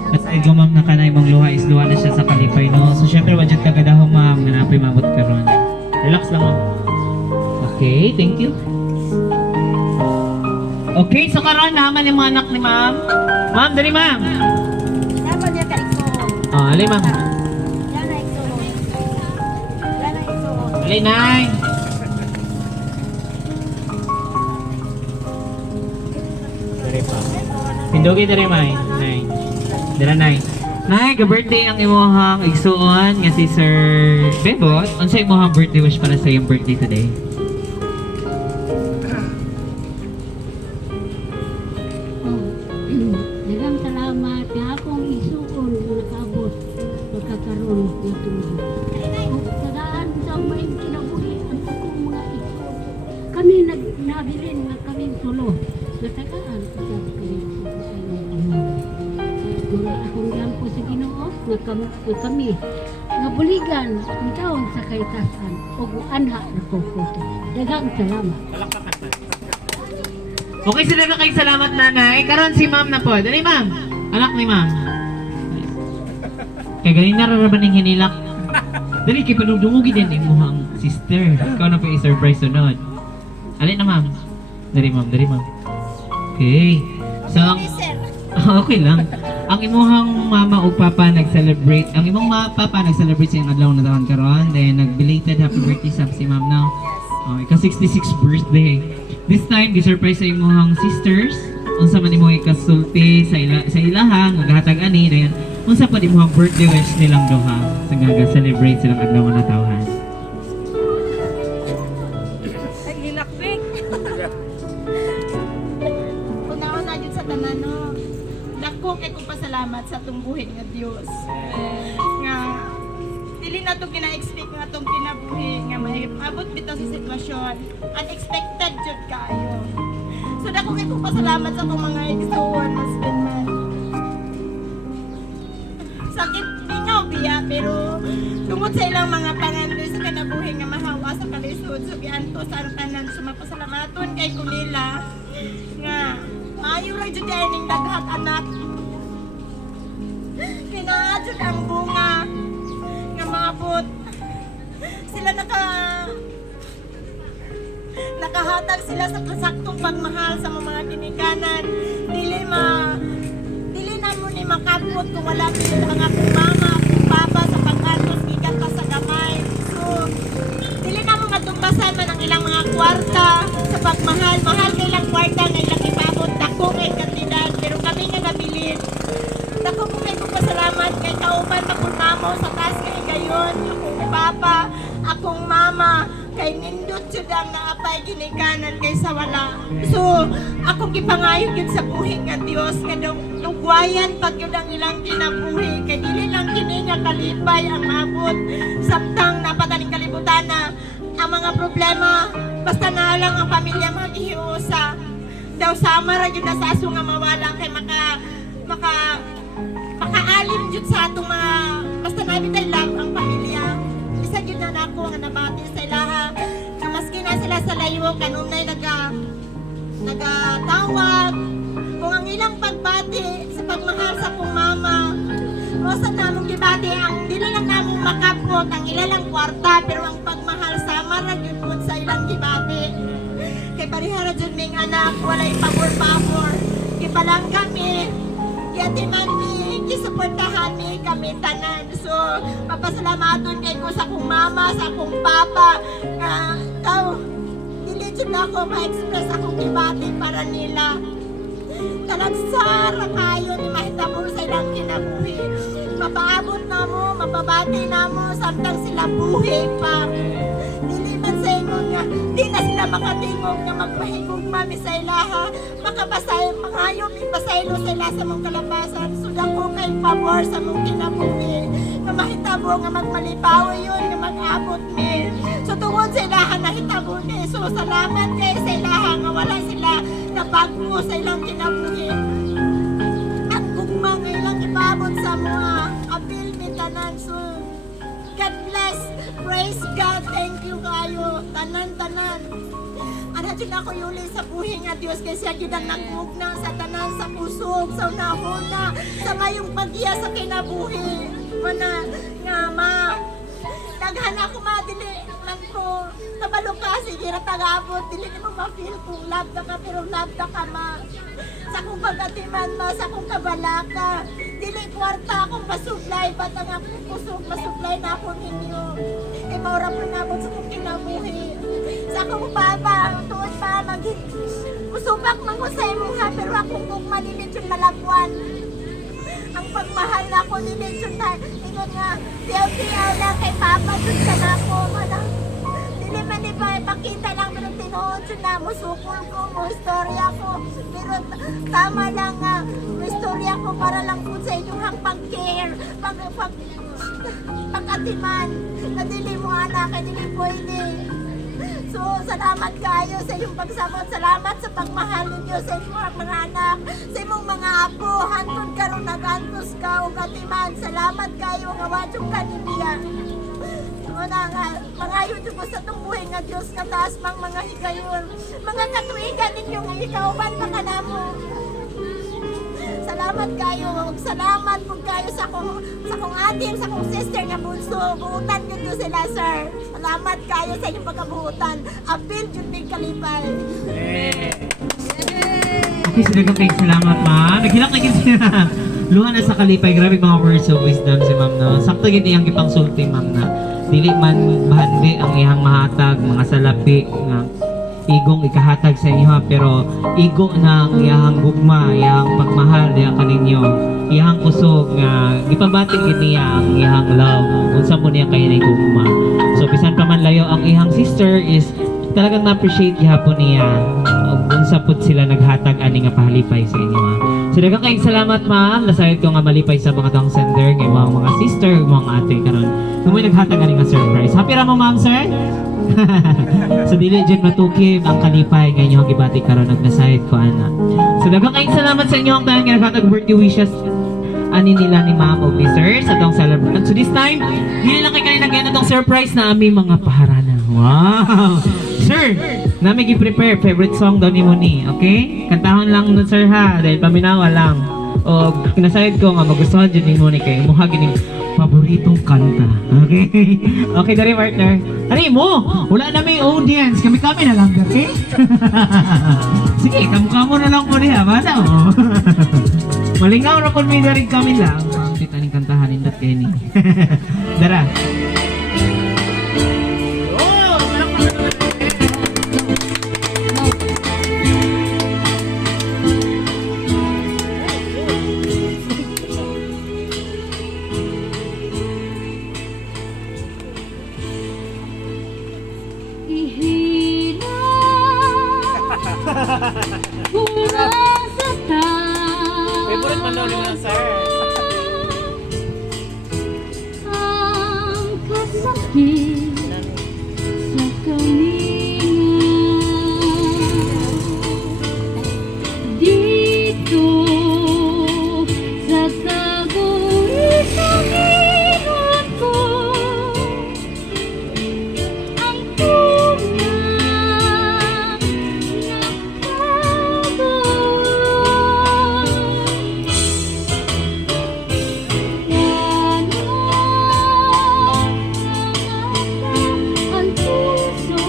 Kasi ikaw, ma'am, nakanay mong luha is luha na siya sa kalipay, no? So, syempre, wadyan tagadaho, ma'am, na napoy mamot ka ron. Relax lang, ma'am. Okay, thank you. Okay, so karon naman yung mga anak ni ma'am. Ma'am, dali, ma'am. Dapat niya ka igsoon. Alay, ma'am. Yan na igsoon. Yan na igsoon. Alay, nay. Dari pa. Pindogi dari, may. Nay. Dara, nay. Nay, ka-birthday ang imuhang igsuon nga si Sir Bebot. Unsa imuhang birthday wish para sa iyong birthday today? Daghang salamat nga akong isuon nga nakaabot pagkakaroon nito. Tagaan sa may kinabuhi ang akong mga isuon. Kami nabilin nga kaming tulo. Natagaan ko sa kami. Mura akong gampo sa Ginoo nga kami nga buligan ang taon sa kaitasan ug anha na ko puto. Daghang salamat. Okay, sila na kayo salamat, nanay. Karon si ma'am na po. Dali, ma'am. Anak ni ma'am. Kaya galing nararaban ng hinilak. Dali, kay panudungugi din yung muhang sister. Ikaw na po i-surprise sunod. Alin na, ma'am. Dali, ma'am. Dali, ma'am. Okay. So, okay lang. Ang imuhang mama o papa nag-celebrate. Ang imong papa nag-celebrate sa iyong adlaw na taon karon. Then, nag-belated happy birthday sa si ma'am na. Ika-66 birthday. This time, gi-surprise sa imuhang sisters. Unsa man imong ikasulti sa ilahan, maghatag ani dayon. Unsa pa imong birthday wish nilang duha sa gaga-celebrate silang adlaw nga natawhan. Ay hilakbik. Una-una jud sa tanan no. Dako kay ko pasalamat sa tungguhin nga Dios. Nga dili na to gina-expect nga tong kinabuhi nga mahibot bitaw sa sitwasyon. Unexpected jud kayo. So dako kay ko pasalamat sa akong mga igsuon husband man. Sakit bingaw biya pero tungod sa ilang mga pangandoy sa kinabuhi nga mahawa sa kalisod so gianto sa ang tanan sumapasalamaton kay kunila nga maayo ra jud ning daghang anak. Kinaadjud ang bunga nga maabot. Sila nakahatag sila sa saktong pagmahal sa mga kinikanan. Dili na mo ni makabot kung wala sila ang akong mama, akong papa sa pag-atos gikan pa sa gamay. So, dili na mo matumbasan man ang ilang mga kwarta sa pagmahal. Mahal kay ilang kwarta nga ilang ipabot dako kay kantidad pero kami nga nabilin. Dako ko kay pasalamat kay kauban makunamo sa taas kay gayon akong papa, akong mama kay nindot jud ang naapay ginikanan kaysa wala. So, akong gipangayo gyud sa buhi nga Dios nga dugwayan pag yun ang ilang kinabuhi kay dili lang kini nga kalipay ang maabot samtang napataning kalibutan na ang mga problema basta na lang ang pamilya maghiusa. Daw sama ra gyud na sa aso nga mawala kay makaalim jud sa atong mga basta nabitay lang ang pamilya. Isa jud na nako nga nabati sa ilaha na maski na sila sa layo kanunay nagatawag kung ang ilang pagbati sa pagmahal sa akong mama mo sa namong gibati ang dili lang namong makapot ang ilang kwarta pero ang pagmahal sama ra gyud pud sa ilang gibati kay parihara jud ming anak walay pabor-pabor gipalang kami yatiman mi gisuportahan mi kami tanan so papasalamaton kay ko sa akong mama sa akong papa nga daw dili jud ako ma-express akong gibati para nila talagsara kayo ni mahitabo sa ilang kinabuhi mapaabot na mo mapabati na mo samtang sila buhi pa dili man sa ingon nga di na sila makatingog nga magpahigog mami sa ilaha makabasay mangayom ipasaylo sa ila sa mong kalabasan so dako kay pabor sa mong kinabuhi nga mahitabo nga magmalipaw yun nga mag-abot mi so tungod sa ilaha nahitabo ni so salamat kay sa ilaha nga wala sila nabago sa ilang kinabuhi ang gugma nga ilang ipabot sa mga apil mi tanan so God bless. Praise God. Thank you kayo. Tanan-tanan. Ano dyan ako yuli sa buhi nga Diyos kasi siya yun ang nagmugna sa tanan, sa pusog, sa unahuna, sa mayong pagya sa kinabuhi. Mana nga ma. Daghan ako madili man ko. Kabalo ka, sige na tagabot. Dili mo ma-feel kung love ka pero love ka ma. Sa kong pagkatiman ma, sa kong kabalaka. Dili kwarta akong masublay, ba't ang akong pusog, masublay na ako ninyo. E maura po na sa kong kinabuhi. Sa akong papa, tuon pa, musubak man ko sa imong ha, pero akong kung malinit yung malabuan. Ang pagmahal na ako nilit yung na, ingon nga, tiyaw-tiyaw lang kay papa, dun ka na ako, dili man iba, ipakita lang, pero tinuod yun na, musukol ko, istorya ko, pero tama lang nga, istorya ko para lang po sa inyong pag-care, pag-atiman, na dili mo anak, dili pwede. So, salamat kayo sa iyong pagsabot. Salamat sa pagmahal ninyo sa inyong mga anak, sa inyong mga apo. Hantod ka rin nagantos ka o katiman. Salamat kayo nga wadyong kanimiya. Una nga, mangayon ko sa tumbuhin nga Diyos nga taas mang mga higayon. Mga katuigan ninyong ikauban makanamo. Salamat kayo. Salamat po kayo sa kong ating, sa kong sister nga bunso. Buutan nyo sila, sir. Salamat kayo sa inyong pagkabuutan. Apil, yun big kalipay. Okay, so nagkapig salamat, ma. Naghilak na siya. Luha na sa kalipay. Grabe mga words of wisdom si ma'am, no? Sakto gini ang ipang sulti, ma'am, na dili man bahandi ang ihang mahatag, mga salapi, nga igong ikahatag sa inyo ha, pero igo na ang iyahang gugma, iyahang pagmahal, iyang kaninyo, iyahang kusog nga ipabati niya ang iyahang love unsa mo niya kayo na gugma. So bisan pa man layo ang iyang sister is talagang na-appreciate gihapon niya unsa pud sila naghatag ani nga pahalipay sa inyo ha. So daghang kayong salamat ma'am, nasayod ko nga malipay sa mga taong sender kay mga sister, mga ate karon. Kumoy naghatag ani nga surprise. Happy ra mo ma'am sir? So dili dyan matukib ang kalipay nga inyong gibati karon ug nasayod ko ana. So daghang kayong salamat sa inyo ang tanan nga naghatag birthday wishes ani nila ni ma'am o ni sir sa tong celebration. So this time, dili lang kay kanina na tong surprise na aming mga paharana. Wow! Sir, nami gi-prepare favorite song daw ni mo ni, okay? Kantahon lang nun sir ha, dahil paminawa lang. O kinasayad ko nga magustuhan dyan ni mo ni kay muha gining paboritong kanta. Okay? Okay, dari partner. Ari mo, wala na may audience. Kami na lang, okay? Sige, kamukha mo na lang po niya. Bata mo. Malingaw na kung may daring kami lang. Ang titaning kantahan in that Kenny. Dara. Favorite man daw nila, sir. Ang kasakit sa kalinga dito sa taguisang iwan ko ang tunay na ang puso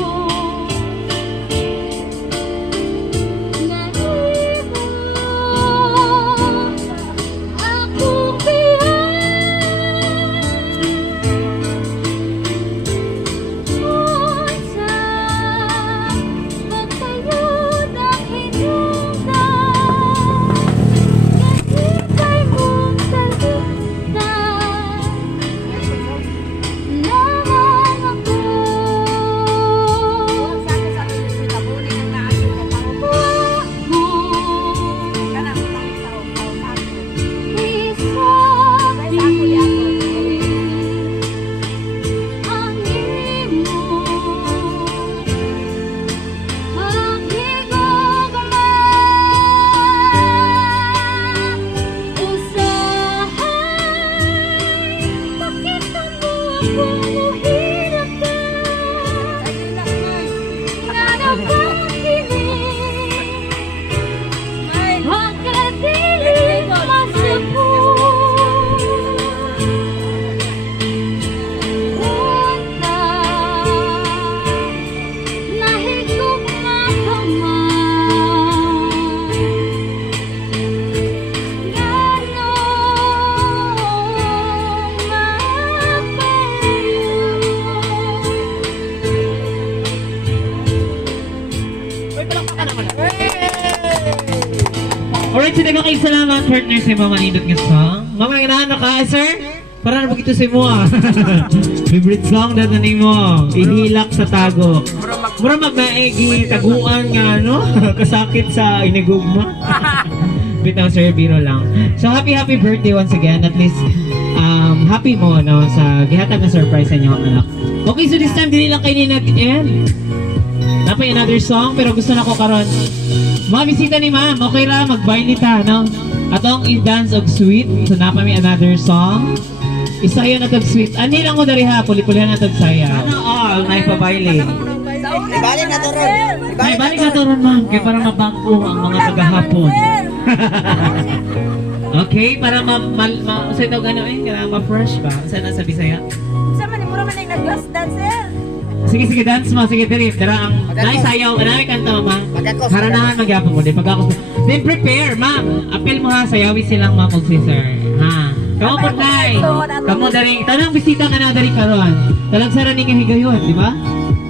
na iba akong sa pagkayod ang hinundan kahintay mong talutan lamang ako ang imo ang higugma usahay pakita mo akong muhirap ka na napakinig huwag ka dilig masapot unta nahigugma ka man ganong mapalayo. Alright, so daghang kayong salamat partner sa mga manindot nga song. Mama, ganahan na ka, sir? Para na ito sa mo favorite song na tanin mo. Ihilak sa tago. Mura magmaegi, taguan nga, no? Kasakit sa inigugma. Bitaw sir, biro lang. So happy birthday once again. At least, happy mo, no? Sa gihatag na surprise sa inyo ang anak. Okay, so this time, dili lang kayo nag-end. Napay another song, pero gusto na ko karon. Mga bisita ni ma'am, okay ra, mag-bye nita, no? Atong i-dance og sweet, so napami another song. Isayo na tag sweet. Ani lang mo dari ha, puli-pulihan na tag sayaw. Ano all, na ipabaili. Ibalik na to ron. Ay, balik na to ron ma'am, kaya para mabangko ang mga kagahapon. Okay, para usay daw gano'n, kaya ma-fresh ba? Saan na sa Bisaya? Sa man mura man ay nag-last dancer. Sige, dance mo. Sige, Dirif. Dara ang naisayaw. Anami kanta mo, ma'am. Haranahan magyapon mo. Then prepare, ma'am. Apel mo ha. Sayawi silang ma'am og sister. Ha? Kamu po, Nay. Kamu daring. Tanang bisita ka na daring karon. Talang sa raning higayon, di ba?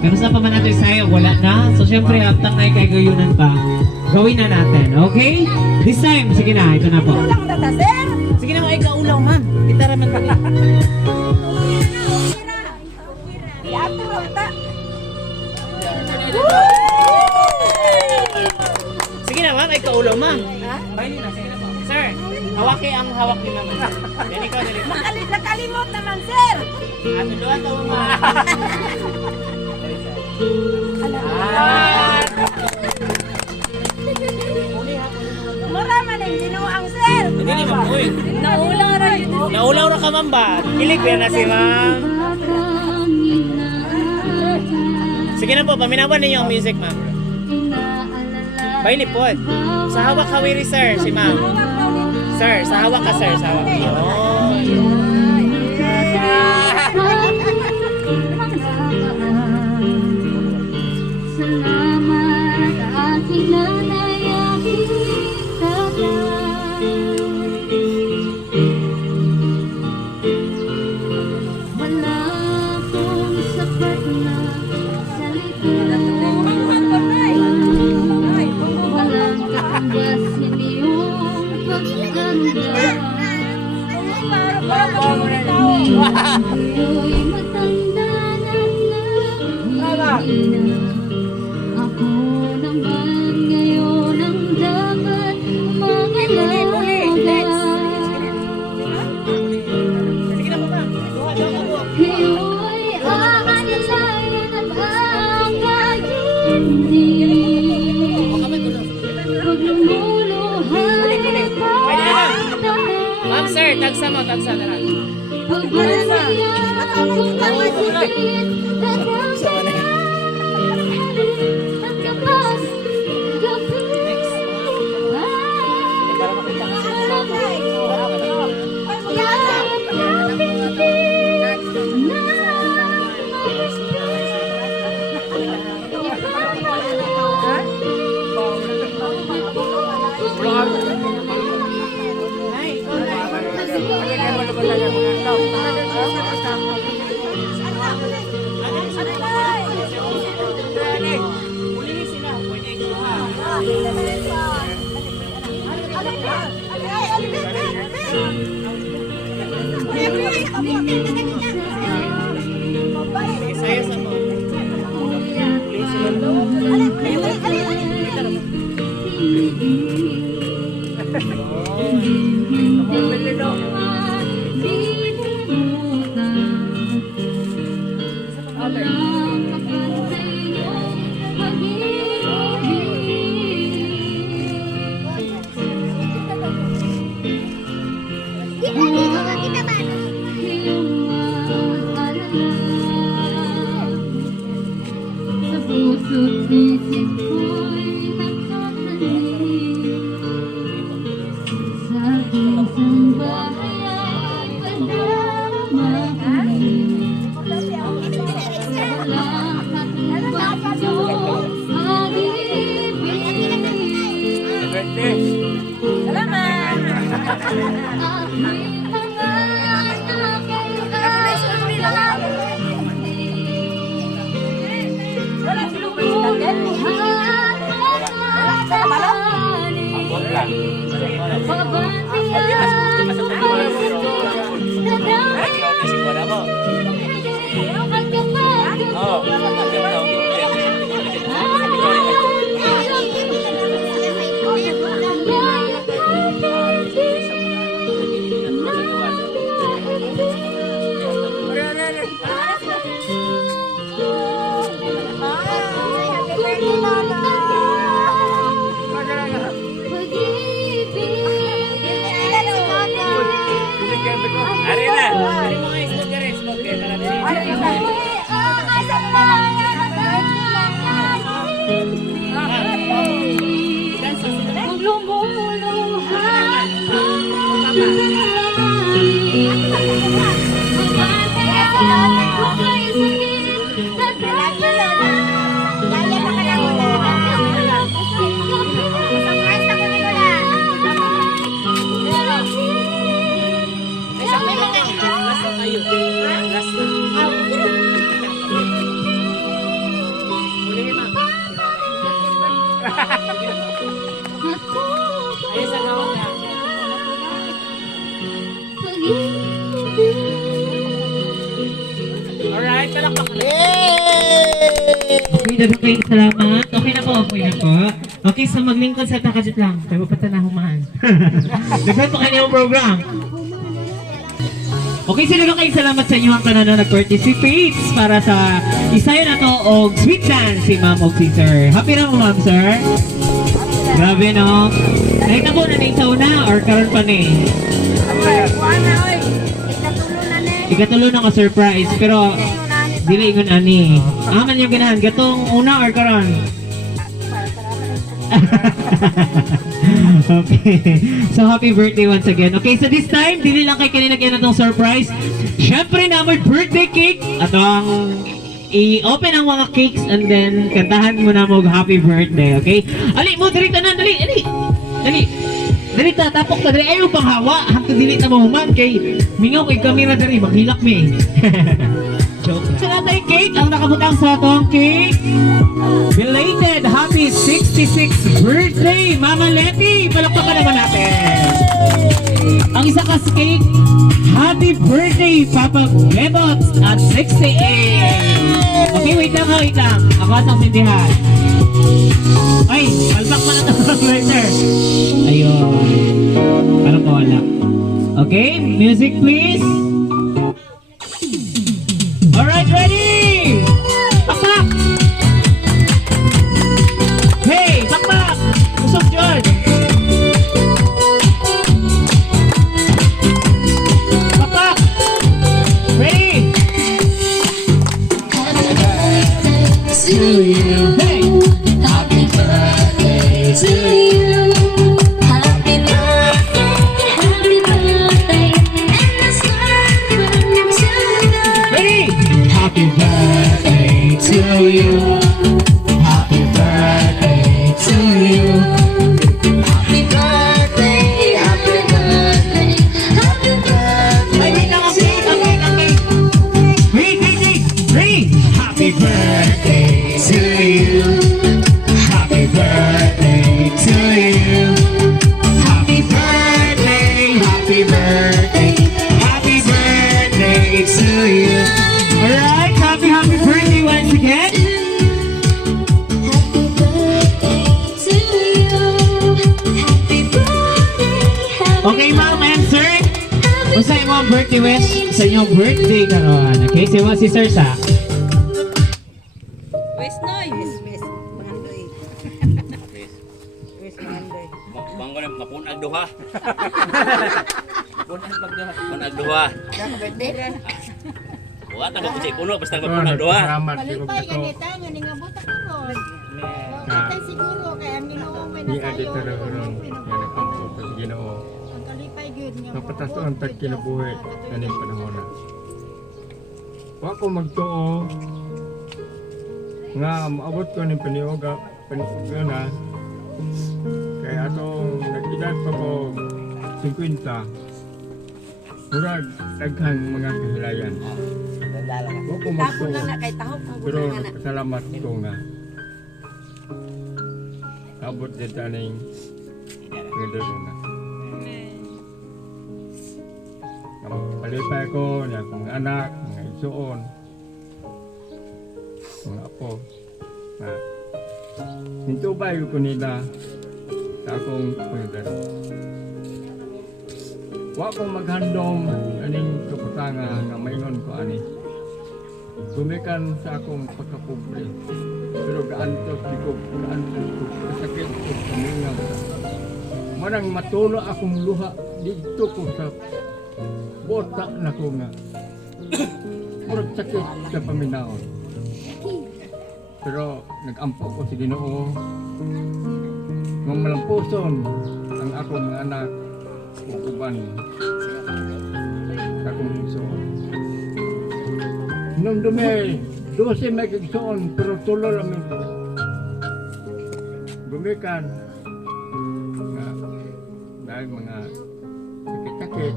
Pero sa pa man natin sayaw, wala na. So, syempre, aptang na ikagayunan pa. Gawin na natin. Okay? This time, sige na. Ito na po. Ulang data, sir. Sige na mo, ikaulaw, ma'am. Kita raman kami. Iato ra ta. na, ma'am. Ay, kaulo, ma'am. Ha? Bailin na, sige na po. Sir, hawaki ang hawak ni ma'am. Yan ikaw, dali. Nakalimot naman, sir. Ato doon, tawo, ma'am. Marama na yung dinuang, sir. Hindi ni ma'am, uy. Naulang ra yun. Naulaw na ka, ma'am ba? Kilig yan na si ma'am. Sige na po, paminawan ninyo ang music, ma'am. Baili po. Sa hawak kawiri, sir, si ma'am. Sir, sa hawak ka, sir, sa hawak. Yun. Salamat aking nanay, aking tatay. Wala akong sapat na salita. Walang katumbas iyong pagkaramdam. Iyo'y matanda na't nangihina. Ako naman ngayon ang dapat mag-alaga. Sige na po, ma'am. Buka, buka, buka. Iyo'y aanilayan at akaintindi. Buka, may gulo. Pag lumuluhay Ma'am, sir, tagsa mo, tagsa na lang. pagbanayaan kung may sakit na nagkapas gabi. Para makita ka sa Uli sila, pwede ikuha. Saya sama. Sa puso't isip ko'y nakatanim. Sa isang bahay ay padamahin. Walang katumbas yung pag-ibig. Salamat. Aking mga anak ay Wala silang presidente. dagang kayong salamat. Okay na po, okay na po. Okay, so maglingkod sa takadit lang. Tayo pa na humaan. Dagang po kayo yung program. Okay, so dagang kayong salamat sa inyo ang tanan na nag-participate para sa isayo na to og sweet dance si Ma'am og si Sir. Happy na mo, Ma'am, Sir? Grabe, no? Nakita po na na yung sauna or karon pa ni? Kuha na, oy. Ikatulo na ni. Ikatulo na ka surprise, pero dili ingon ani. Aman yung ganahan, gatong una or karon? Okay. So happy birthday once again. Okay, so this time, dili lang kay kaninagyan na tong surprise. Syempre na may birthday cake at ang i-open ang mga cakes and then kantahan mo na mo happy birthday, okay? Ali mo, dali na, dali. Dali ta, tapok ta, dali. Ayaw pang hawa. Hanggang dili na mahuman kay mingaw kay kamera dali, maghilak mi. Joke lang. Sa natin cake, ang nakabutang sa atong cake. Belated happy 66th birthday, Mama Leti! Palakpakan naman natin. Ang isa kas cake, happy birthday, Papa Bebot at 68. Okay, wait lang. Ako atang sindihan. Ay, palpak pa na ito, brother. Ayun. Parang kawala. Okay, music please. Alright, ready! Pakpak! Hey, pakpak! Usok dyan! Pakpak! Ready! Hey! Happy birthday to you. Happy birthday, and the sun burning tonight. Ready! Happy birthday to you. Happy birthday to you. Happy birthday, happy birthday, happy birthday. Ay, wait lang ang cake! Ang cake! Wait! Ready! Happy birthday to you. Happy birthday to you. Happy birthday, happy birthday, happy birthday to you. Alright, happy birthday once again! Happy birthday to you. Happy birthday, Okay, ma'am and sir. Usa mo ang birthday wish sa inyong birthday karon. Okay, si Sir sa. West Noy. West. Mangandoy. West Mangandoy. Bangko na mapunag duha. Mapunag duha. Buhat ako kasi puno basta mapunag duha. Salamat Malipay ganita nga ning abot ako ron. Katay siguro kay ang Ginoo may Ni nasayo. Adito Ron, yan ang pangkutas Ginoo. Ang kalipay gyud nga. Napatasoon tag kinabuhi kaning panahon na. Wa ko magtuo nga maabot ko ning paniuga na kay atong nag-edad pa ko 50. Murag daghang mga kahilayan. Wa ko magtuo. Kay tahok ang Pero nagpasalamat ko nga. Abot din taning ngedero na. Palipay ko niya mga anak, mga igsuon, mga apo. Na nintubay ko nila sa akong ngedero. Wa ko maghandom aning kaputanga nga maingon ko ani. Gumikan sa akong pagkapobre. Pero gaantos ko, kasakit ko kamingaw. Marang matulo akong luha dito ko sa bota na ko nga. Murag sakit sa paminaon. Pero nag-ampo ko sa Ginoo. Nung malampuson ang akong mga anak uban sa akong igsoon. Nung dumi, 12 may igsoon pero tulo lang ito. Gumikan nga dahil mga sakit-sakit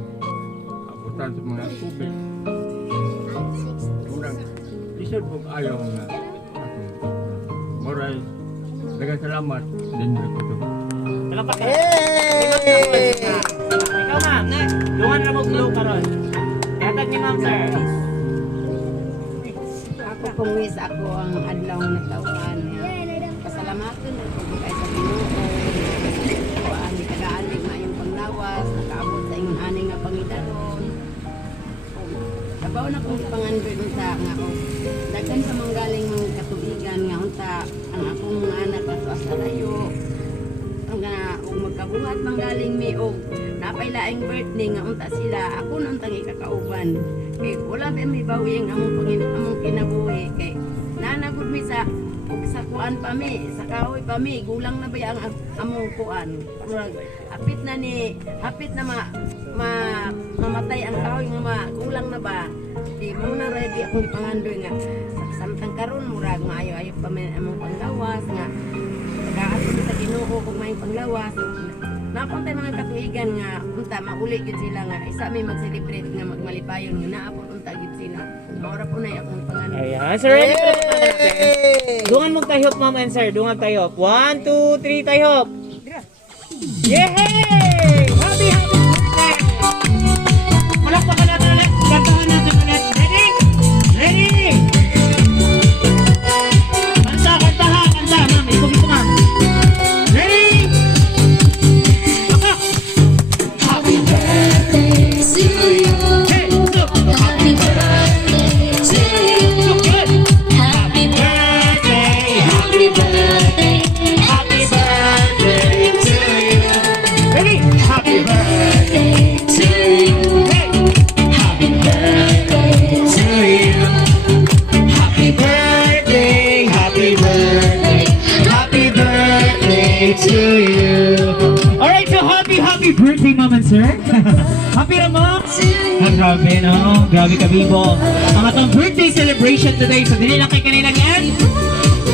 abutan sa mga tubig. Unang isod po ayaw nga akong moray. Dagang salamat din ko ito. Palakpak ka. Ikaw ma'am, luwan na mo glow karon. Hatag ni ma'am sir. akong wish ako ang adlaw nga nagtauhan. Pasalamatan ko kay sa Ginoo. Ang taga-alig maayong panglawas, nakaabot sa ingon ani nga pangidaron. Kabaw na kong pangandoy unta nga ako. Daghan sa manggaling mga katuigan nga unta ang akong mga anak na sa layo. Nga ug magkabungat manggaling mi og napailaing birthday nga unta sila ako nang tangi kakauban. Kay wala ba may bawi ang among kinabuhi kay nanagud mi sa kuan pa mi, sa kahoy pa mi, gulang na ba ang among kuan. Hapit na mamatay ang kahoy nga gulang na ba. Di mo na ready akong pangandoy nga samtang karon murag maayo-ayo pa mi among panglawas nga tagaato mi sa Ginoo kung may panglawas. Napunta mga katuigan nga unta mauli gyud sila nga isa may mag-celebrate nga magmalipayon nga naapon unta gyud sila. Maura po na akong pangandoy. Ayan, sir, ready pa na natin. Dungan mong tayhop, ma'am and sir. Dungan tayhop. 1, 2, 3, tayhop. Yay! Happy birthday! Palakpakan natin ulit. Kantahan natin ulit. Ready? Ready? Kanta, ma'am. Ito, ma'am. Ready? Baka! Happy birthday to you. Hey, so, Happy birthday to you. so good. Happy birthday. Happy birthday. Happy birthday to you. Ready? Happy birthday To you. Hey! Happy birthday to you. Happy Birthday, happy birthday, happy birthday to you. Alright, so happy birthday, ma'am and sir. Happy na mo? Grabe, no? Grabe ka, Bibo. Ang atong birthday celebration today. So, dili lang kay kanina end.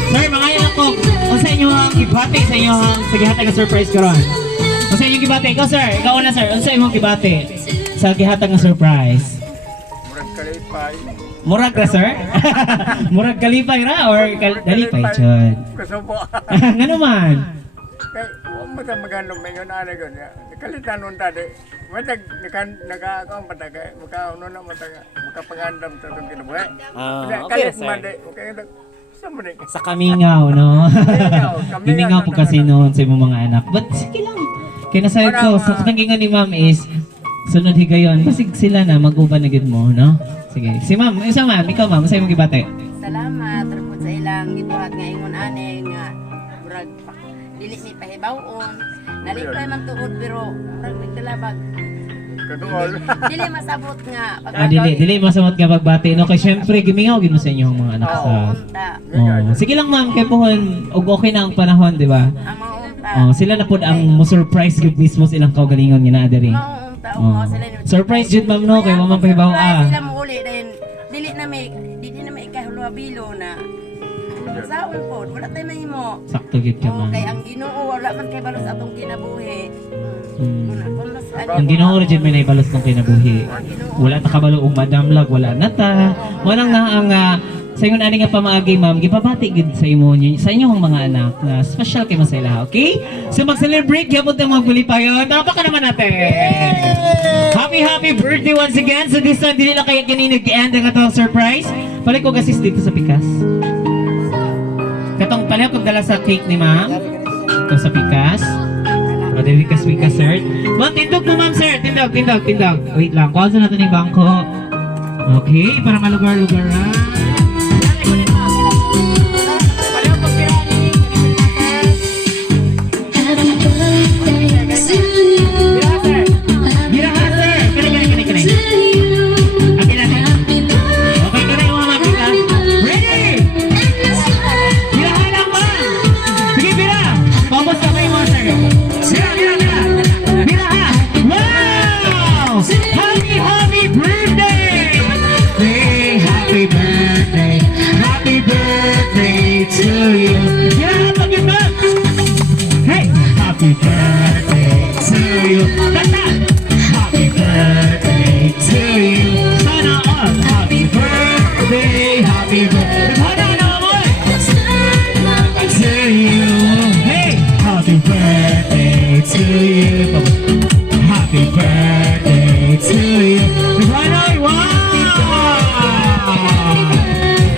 Sir, mga yan ako. Kung sa inyo ang gibate, sa inyo ang sagihatag na surprise ko ron. Kung sa inyo gibate, ikaw sir, ikaw una sir. Kung sa inyo gibate, sa gihatag na surprise. Murag kalipay. Murag ra, sir? Murag kalipay ra or dalipay, chod? Kusubo. Nga naman. Kay, huwag mo tayo magandang may yun ana yun. Nakalitan nun tadi. Matag, naka-akaw matagay. Mukha, na matagay. Makapangandam sa itong kinabuhay. Okay, Kalit sir. man, okay, saan mo rin? Sa kamingaw, no? Kamingaw, Kamingaw po kasi noon sa imong mga anak. But sige lang. Kaya nasayod ko, sa katangingan ni ma'am is, sunod higayon, basig sila na, mag-uban na gid mo, no? Sige. Si ma'am, isa ma'am, ikaw ma'am, sa'yo mong gibate. Salamat report sa ilang gituhat nga ingon ani nga murag dili ni pahibawon. Nalipay man tuod pero murag nagkalabag. Kaduol. Dili masabot nga Dili masamot nga pagbati, no? Kaya syempre, gimingaw gid mo sa inyong mga anak sa... unta. Oh. Sige lang ma'am, kay puhon, og okay na ang panahon, di ba? Ang mga unta. Oh, sila na pod ang mo-surprise gid mismo silang kaugalingon nga naa diri. Mga unta o Oh. mga sila ni- Surprise jud ma'am no, kay ma'am pahibaw Surprise sila mo uli dahil dili na may ikahulabilo na. Saon po, wala tayo mahimo. Sakto gid ka Oh, ma'am. kay ang Ginoo wala man kay balos atong kinabuhi. Una kung mas Ang Ginoo ra jud may naibalos ng kinabuhi. Wala ta kabalo og madamlag, wala na ta. Walang na ang sa ingon ani nga pamaagi ma'am, gipabati gid sa imo sa inyong mga anak na special kay mo sa ila, okay? So mag-celebrate gyapon ta mga bulipayon. Tapa ka naman natin. Happy birthday once again. So this time dili lang kay kanina gi-end ang atong surprise. Palik ko gasis dito sa pikas. Katong pala kog dala sa cake ni ma'am. Ito sa pikas. O, dili ka pikas, sir. Ma'am, tindog mo, ma'am, sir. Tindog. Wait lang, kuha sa natin yung bangko. Okay, para malugar-lugaran. Happy birthday to you. Birahan, sir. Kani. To you. Okay lang. Happy birthday. Okay, kani yung mga kita. Ready? Birahan lang, ma'am. Sige, bira. Pabos ka kayo, mga sir. Bira. Birahan. Wow! Happy birthday! Happy birthday. Happy birthday to you. Birahan, pag-yun, ma'am. Hey! Happy birthday to you. Kanta! Happy birthday to you. Sana all. Happy birthday. Happy birthday. Hana na mo. To you. Hey! Happy birthday to you. Happy birthday to you. Hana, wow!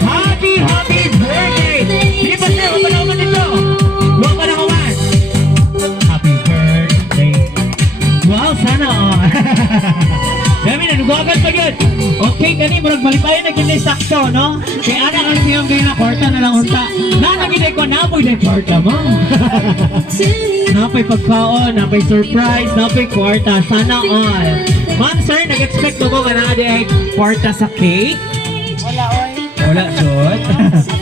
Happy kani murag balipayon na gid sakto, no? Kay ana ang siyang gay na kwarta na lang unta. Na gid ko na po na kwarta mo. Napay pagkaon, napay surprise, napay kwarta, sana all. Ma'am, sir, nag-expect mo ba na ay kwarta sa cake? Wala, oy. Wala, Jod.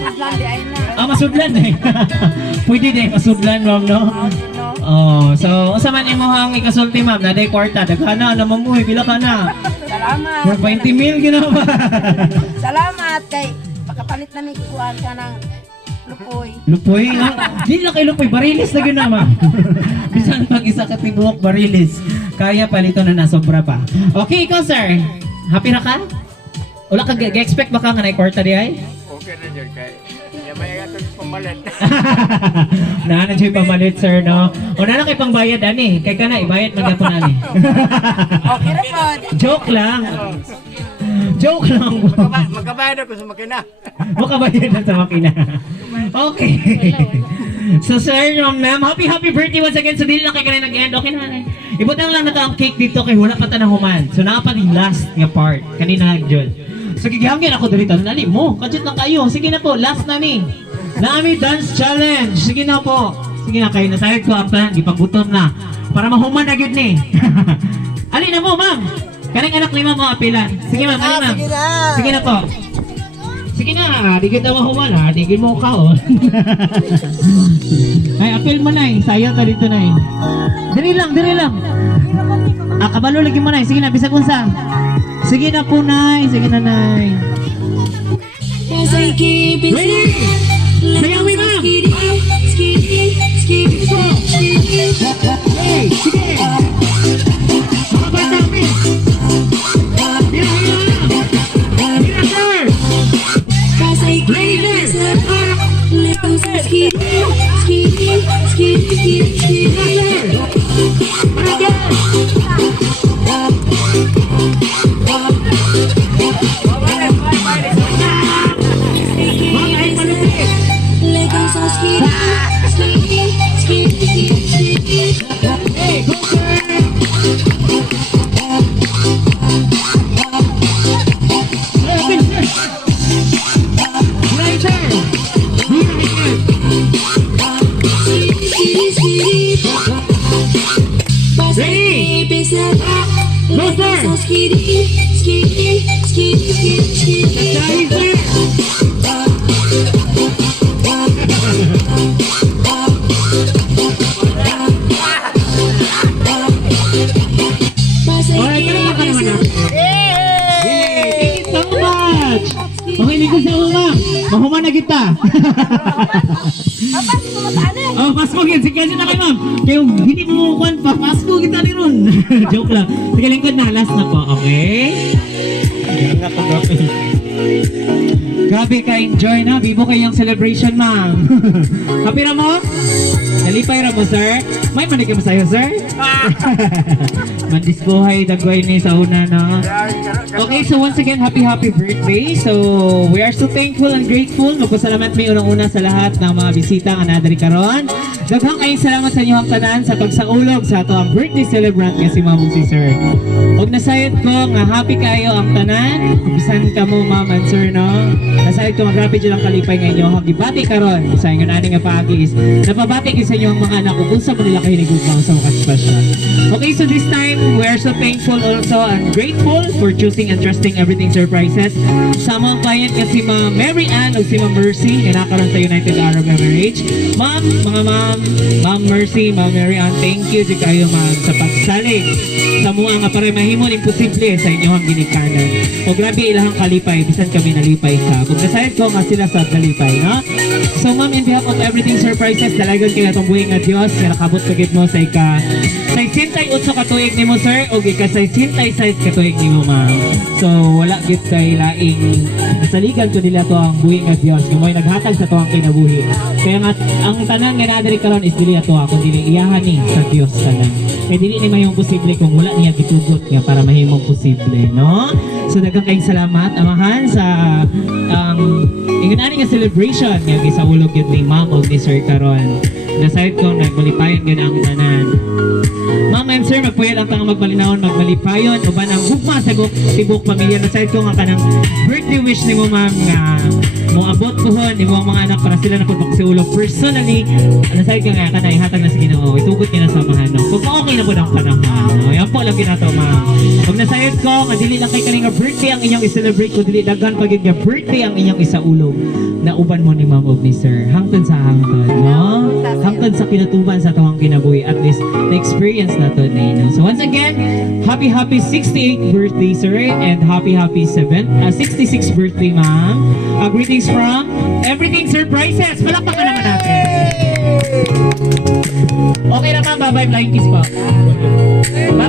Aslan, di ay na. Masudlan eh. Pwede din, masudlan, ma'am, no? Oh, so, unsa man imong ikasulti, ma'am, na day kwarta, daghana na mamuhi, pila ka na? Salamat. 20 mil ginawa. Salamat kay pagkapalit na may kuhaan ka ng lupoy. Lupoy, no? Di lang kay Lupoy, barilis na gina, ma'am. Bisan pag isa ka tibuok barilis, kaya palito na nasobra pa. Okay, ikaw, sir. Happy na ka? Wala ka, ga-expect ba ka nga na kwarta di ay? Okay na dyan kay. May atong pamalit. Na dyan pamalit, sir, no? O na kay pangbayad, ani. Kay ka na, ibayad magato na, ani. Okay na po. Joke lang. Joke lang. Magkabayad ako sa makina. Makabayad na sa makina. Okay. So, sir, ma'am, happy birthday once again. So, dili lang kay kanina nag-end. Okay na. Ibutang lang na to ang cake dito kay wala pa ta human. So, nakapa yung last nga part. Kanina nag-jol. So, gigihangin ako dito. Nali mo, kajit lang kayo. Sige na po, last na ni. Nami Dance Challenge. Sige na po. Sige na kayo. Nasayag ko ang plan. Ipagbuton na. Para mahuman na yun ni. Alin na mo, ma'am. Kaning anak ni ma'am mo apilan. Sige, ma'am. Alin, ma'am. Sige na po. Sige na. Di kita mahuman ha. Di mo kaon. Ay, apil mo na eh. Sayang ka dito na eh. Diri lang, diri lang. Kabalo lagi mo na eh. Sige na, bisag unsa. Sige na po, Nay. Sige na, Nay. Ready? Sayaw mo, ma'am. Hey, sige. Makabata kami. Hira, sir. Ready, sir. Mahuman na kita. Oh, pasko gid. Sige na kayo, ma'am. Kayo hindi mo kuan pa. Pasko kita ni ron. Joke lang. Sige, lingkod na. Last na po. Okay? Grabe ka-enjoy na. Bibo kayong celebration, ma'am. Happy na mo? Nalipay na mo, sir? May manig mo sa'yo, sir? Mandiskuhay, dagway ni sa una, no? Okay, so once again, happy birthday. So, we are so thankful and grateful. Magpasalamat may unang-una sa lahat ng mga bisita nga nadari karon. Daghang kayong salamat sa inyong tanan sa pagsaulog sa ato ang birthday celebrant nga si Ma'am si Sir. Og nasayod ko nga happy kayo ang tanan. Bisan ka mo, Ma'am and Sir, no? Nasayod ko magrabe dyan ang kalipay nga inyo. Hagibati karon sa inyo na nga paagi is napabati ko sa inyo ang mga anak ko kung sa manila kayo nagugmaw sa mga special. Okay, so this time, we are so thankful also and grateful for choosing and trusting everything surprises. Sa mga client nga si Ma'am Mary Ann o si Ma'am Mercy nga nakaroon sa United Arab Emirates. Ma'am, mga Ma'am Mercy, Ma'am Mary Ann, thank you di kayo, ma'am, sa pagsalig sa mga nga para mahimon imposible sa inyong ginikanan. O grabe ilahang kalipay, bisan kami nalipay ka. Kung nasayad ko nga sila sa kalipay, no? So ma'am, in behalf of everything surprises, talagang kayo itong buhay nga Diyos, nga nakabot pagit mo sa sa 68 katuig ni mo, sir, o ika sa 66 katuig ni mo, ma'am. So wala git kay laing nasaligan ko nila to ang buhay nga Diyos, kung may naghatag sa to ang kinabuhi. Kaya nga, ang tanan nga nadiri karon is dili ato kung dili iyahan ni sa Diyos tanan. Kaya dili ni mahimong posible kung wala niya gitugot nga para mahimong posible, no? So daghang kayong salamat, amahan, sa ingon ani nga celebration nga gisaulog gyud ni Ma'am o ni Sir karon. Nasayod ko nagmalipayon gyud ang tanan. Ma'am and Sir, magpuyo kinabuhi lang tanga magmalinawon, magmalipayon, uban ang hugma sa tibok pamilya. Nasayad ko nga kanang birthday wish ni mo ma'am nga mo abot kuhon ni mo ang mga anak para sila na pagpagsiulo. Personally, nasayad ka nga kanay hatag na sa Ginoo. Itugot niya na sa mga no. Kung okay na po ng panahon. No? Yan po lang ginato ma'am. Pag nasayad ko, nga dili lang kay kalinga birthday ang inyong i-celebrate ko, dili daghan pag nga birthday ang inyong isaulog na uban mo ni ma'am of ni sir. Hangtod sa hangtod, no? Hangtod sa kinatuban sa tuwang kinabuhi. At least, na-experience na to na no? So once again, happy 68th birthday sir and happy 66th birthday ma'am. Greetings from Everything Surprises. Palakpakan naman natin. Okay na ma'am, bye-bye, flying kiss po. Bye.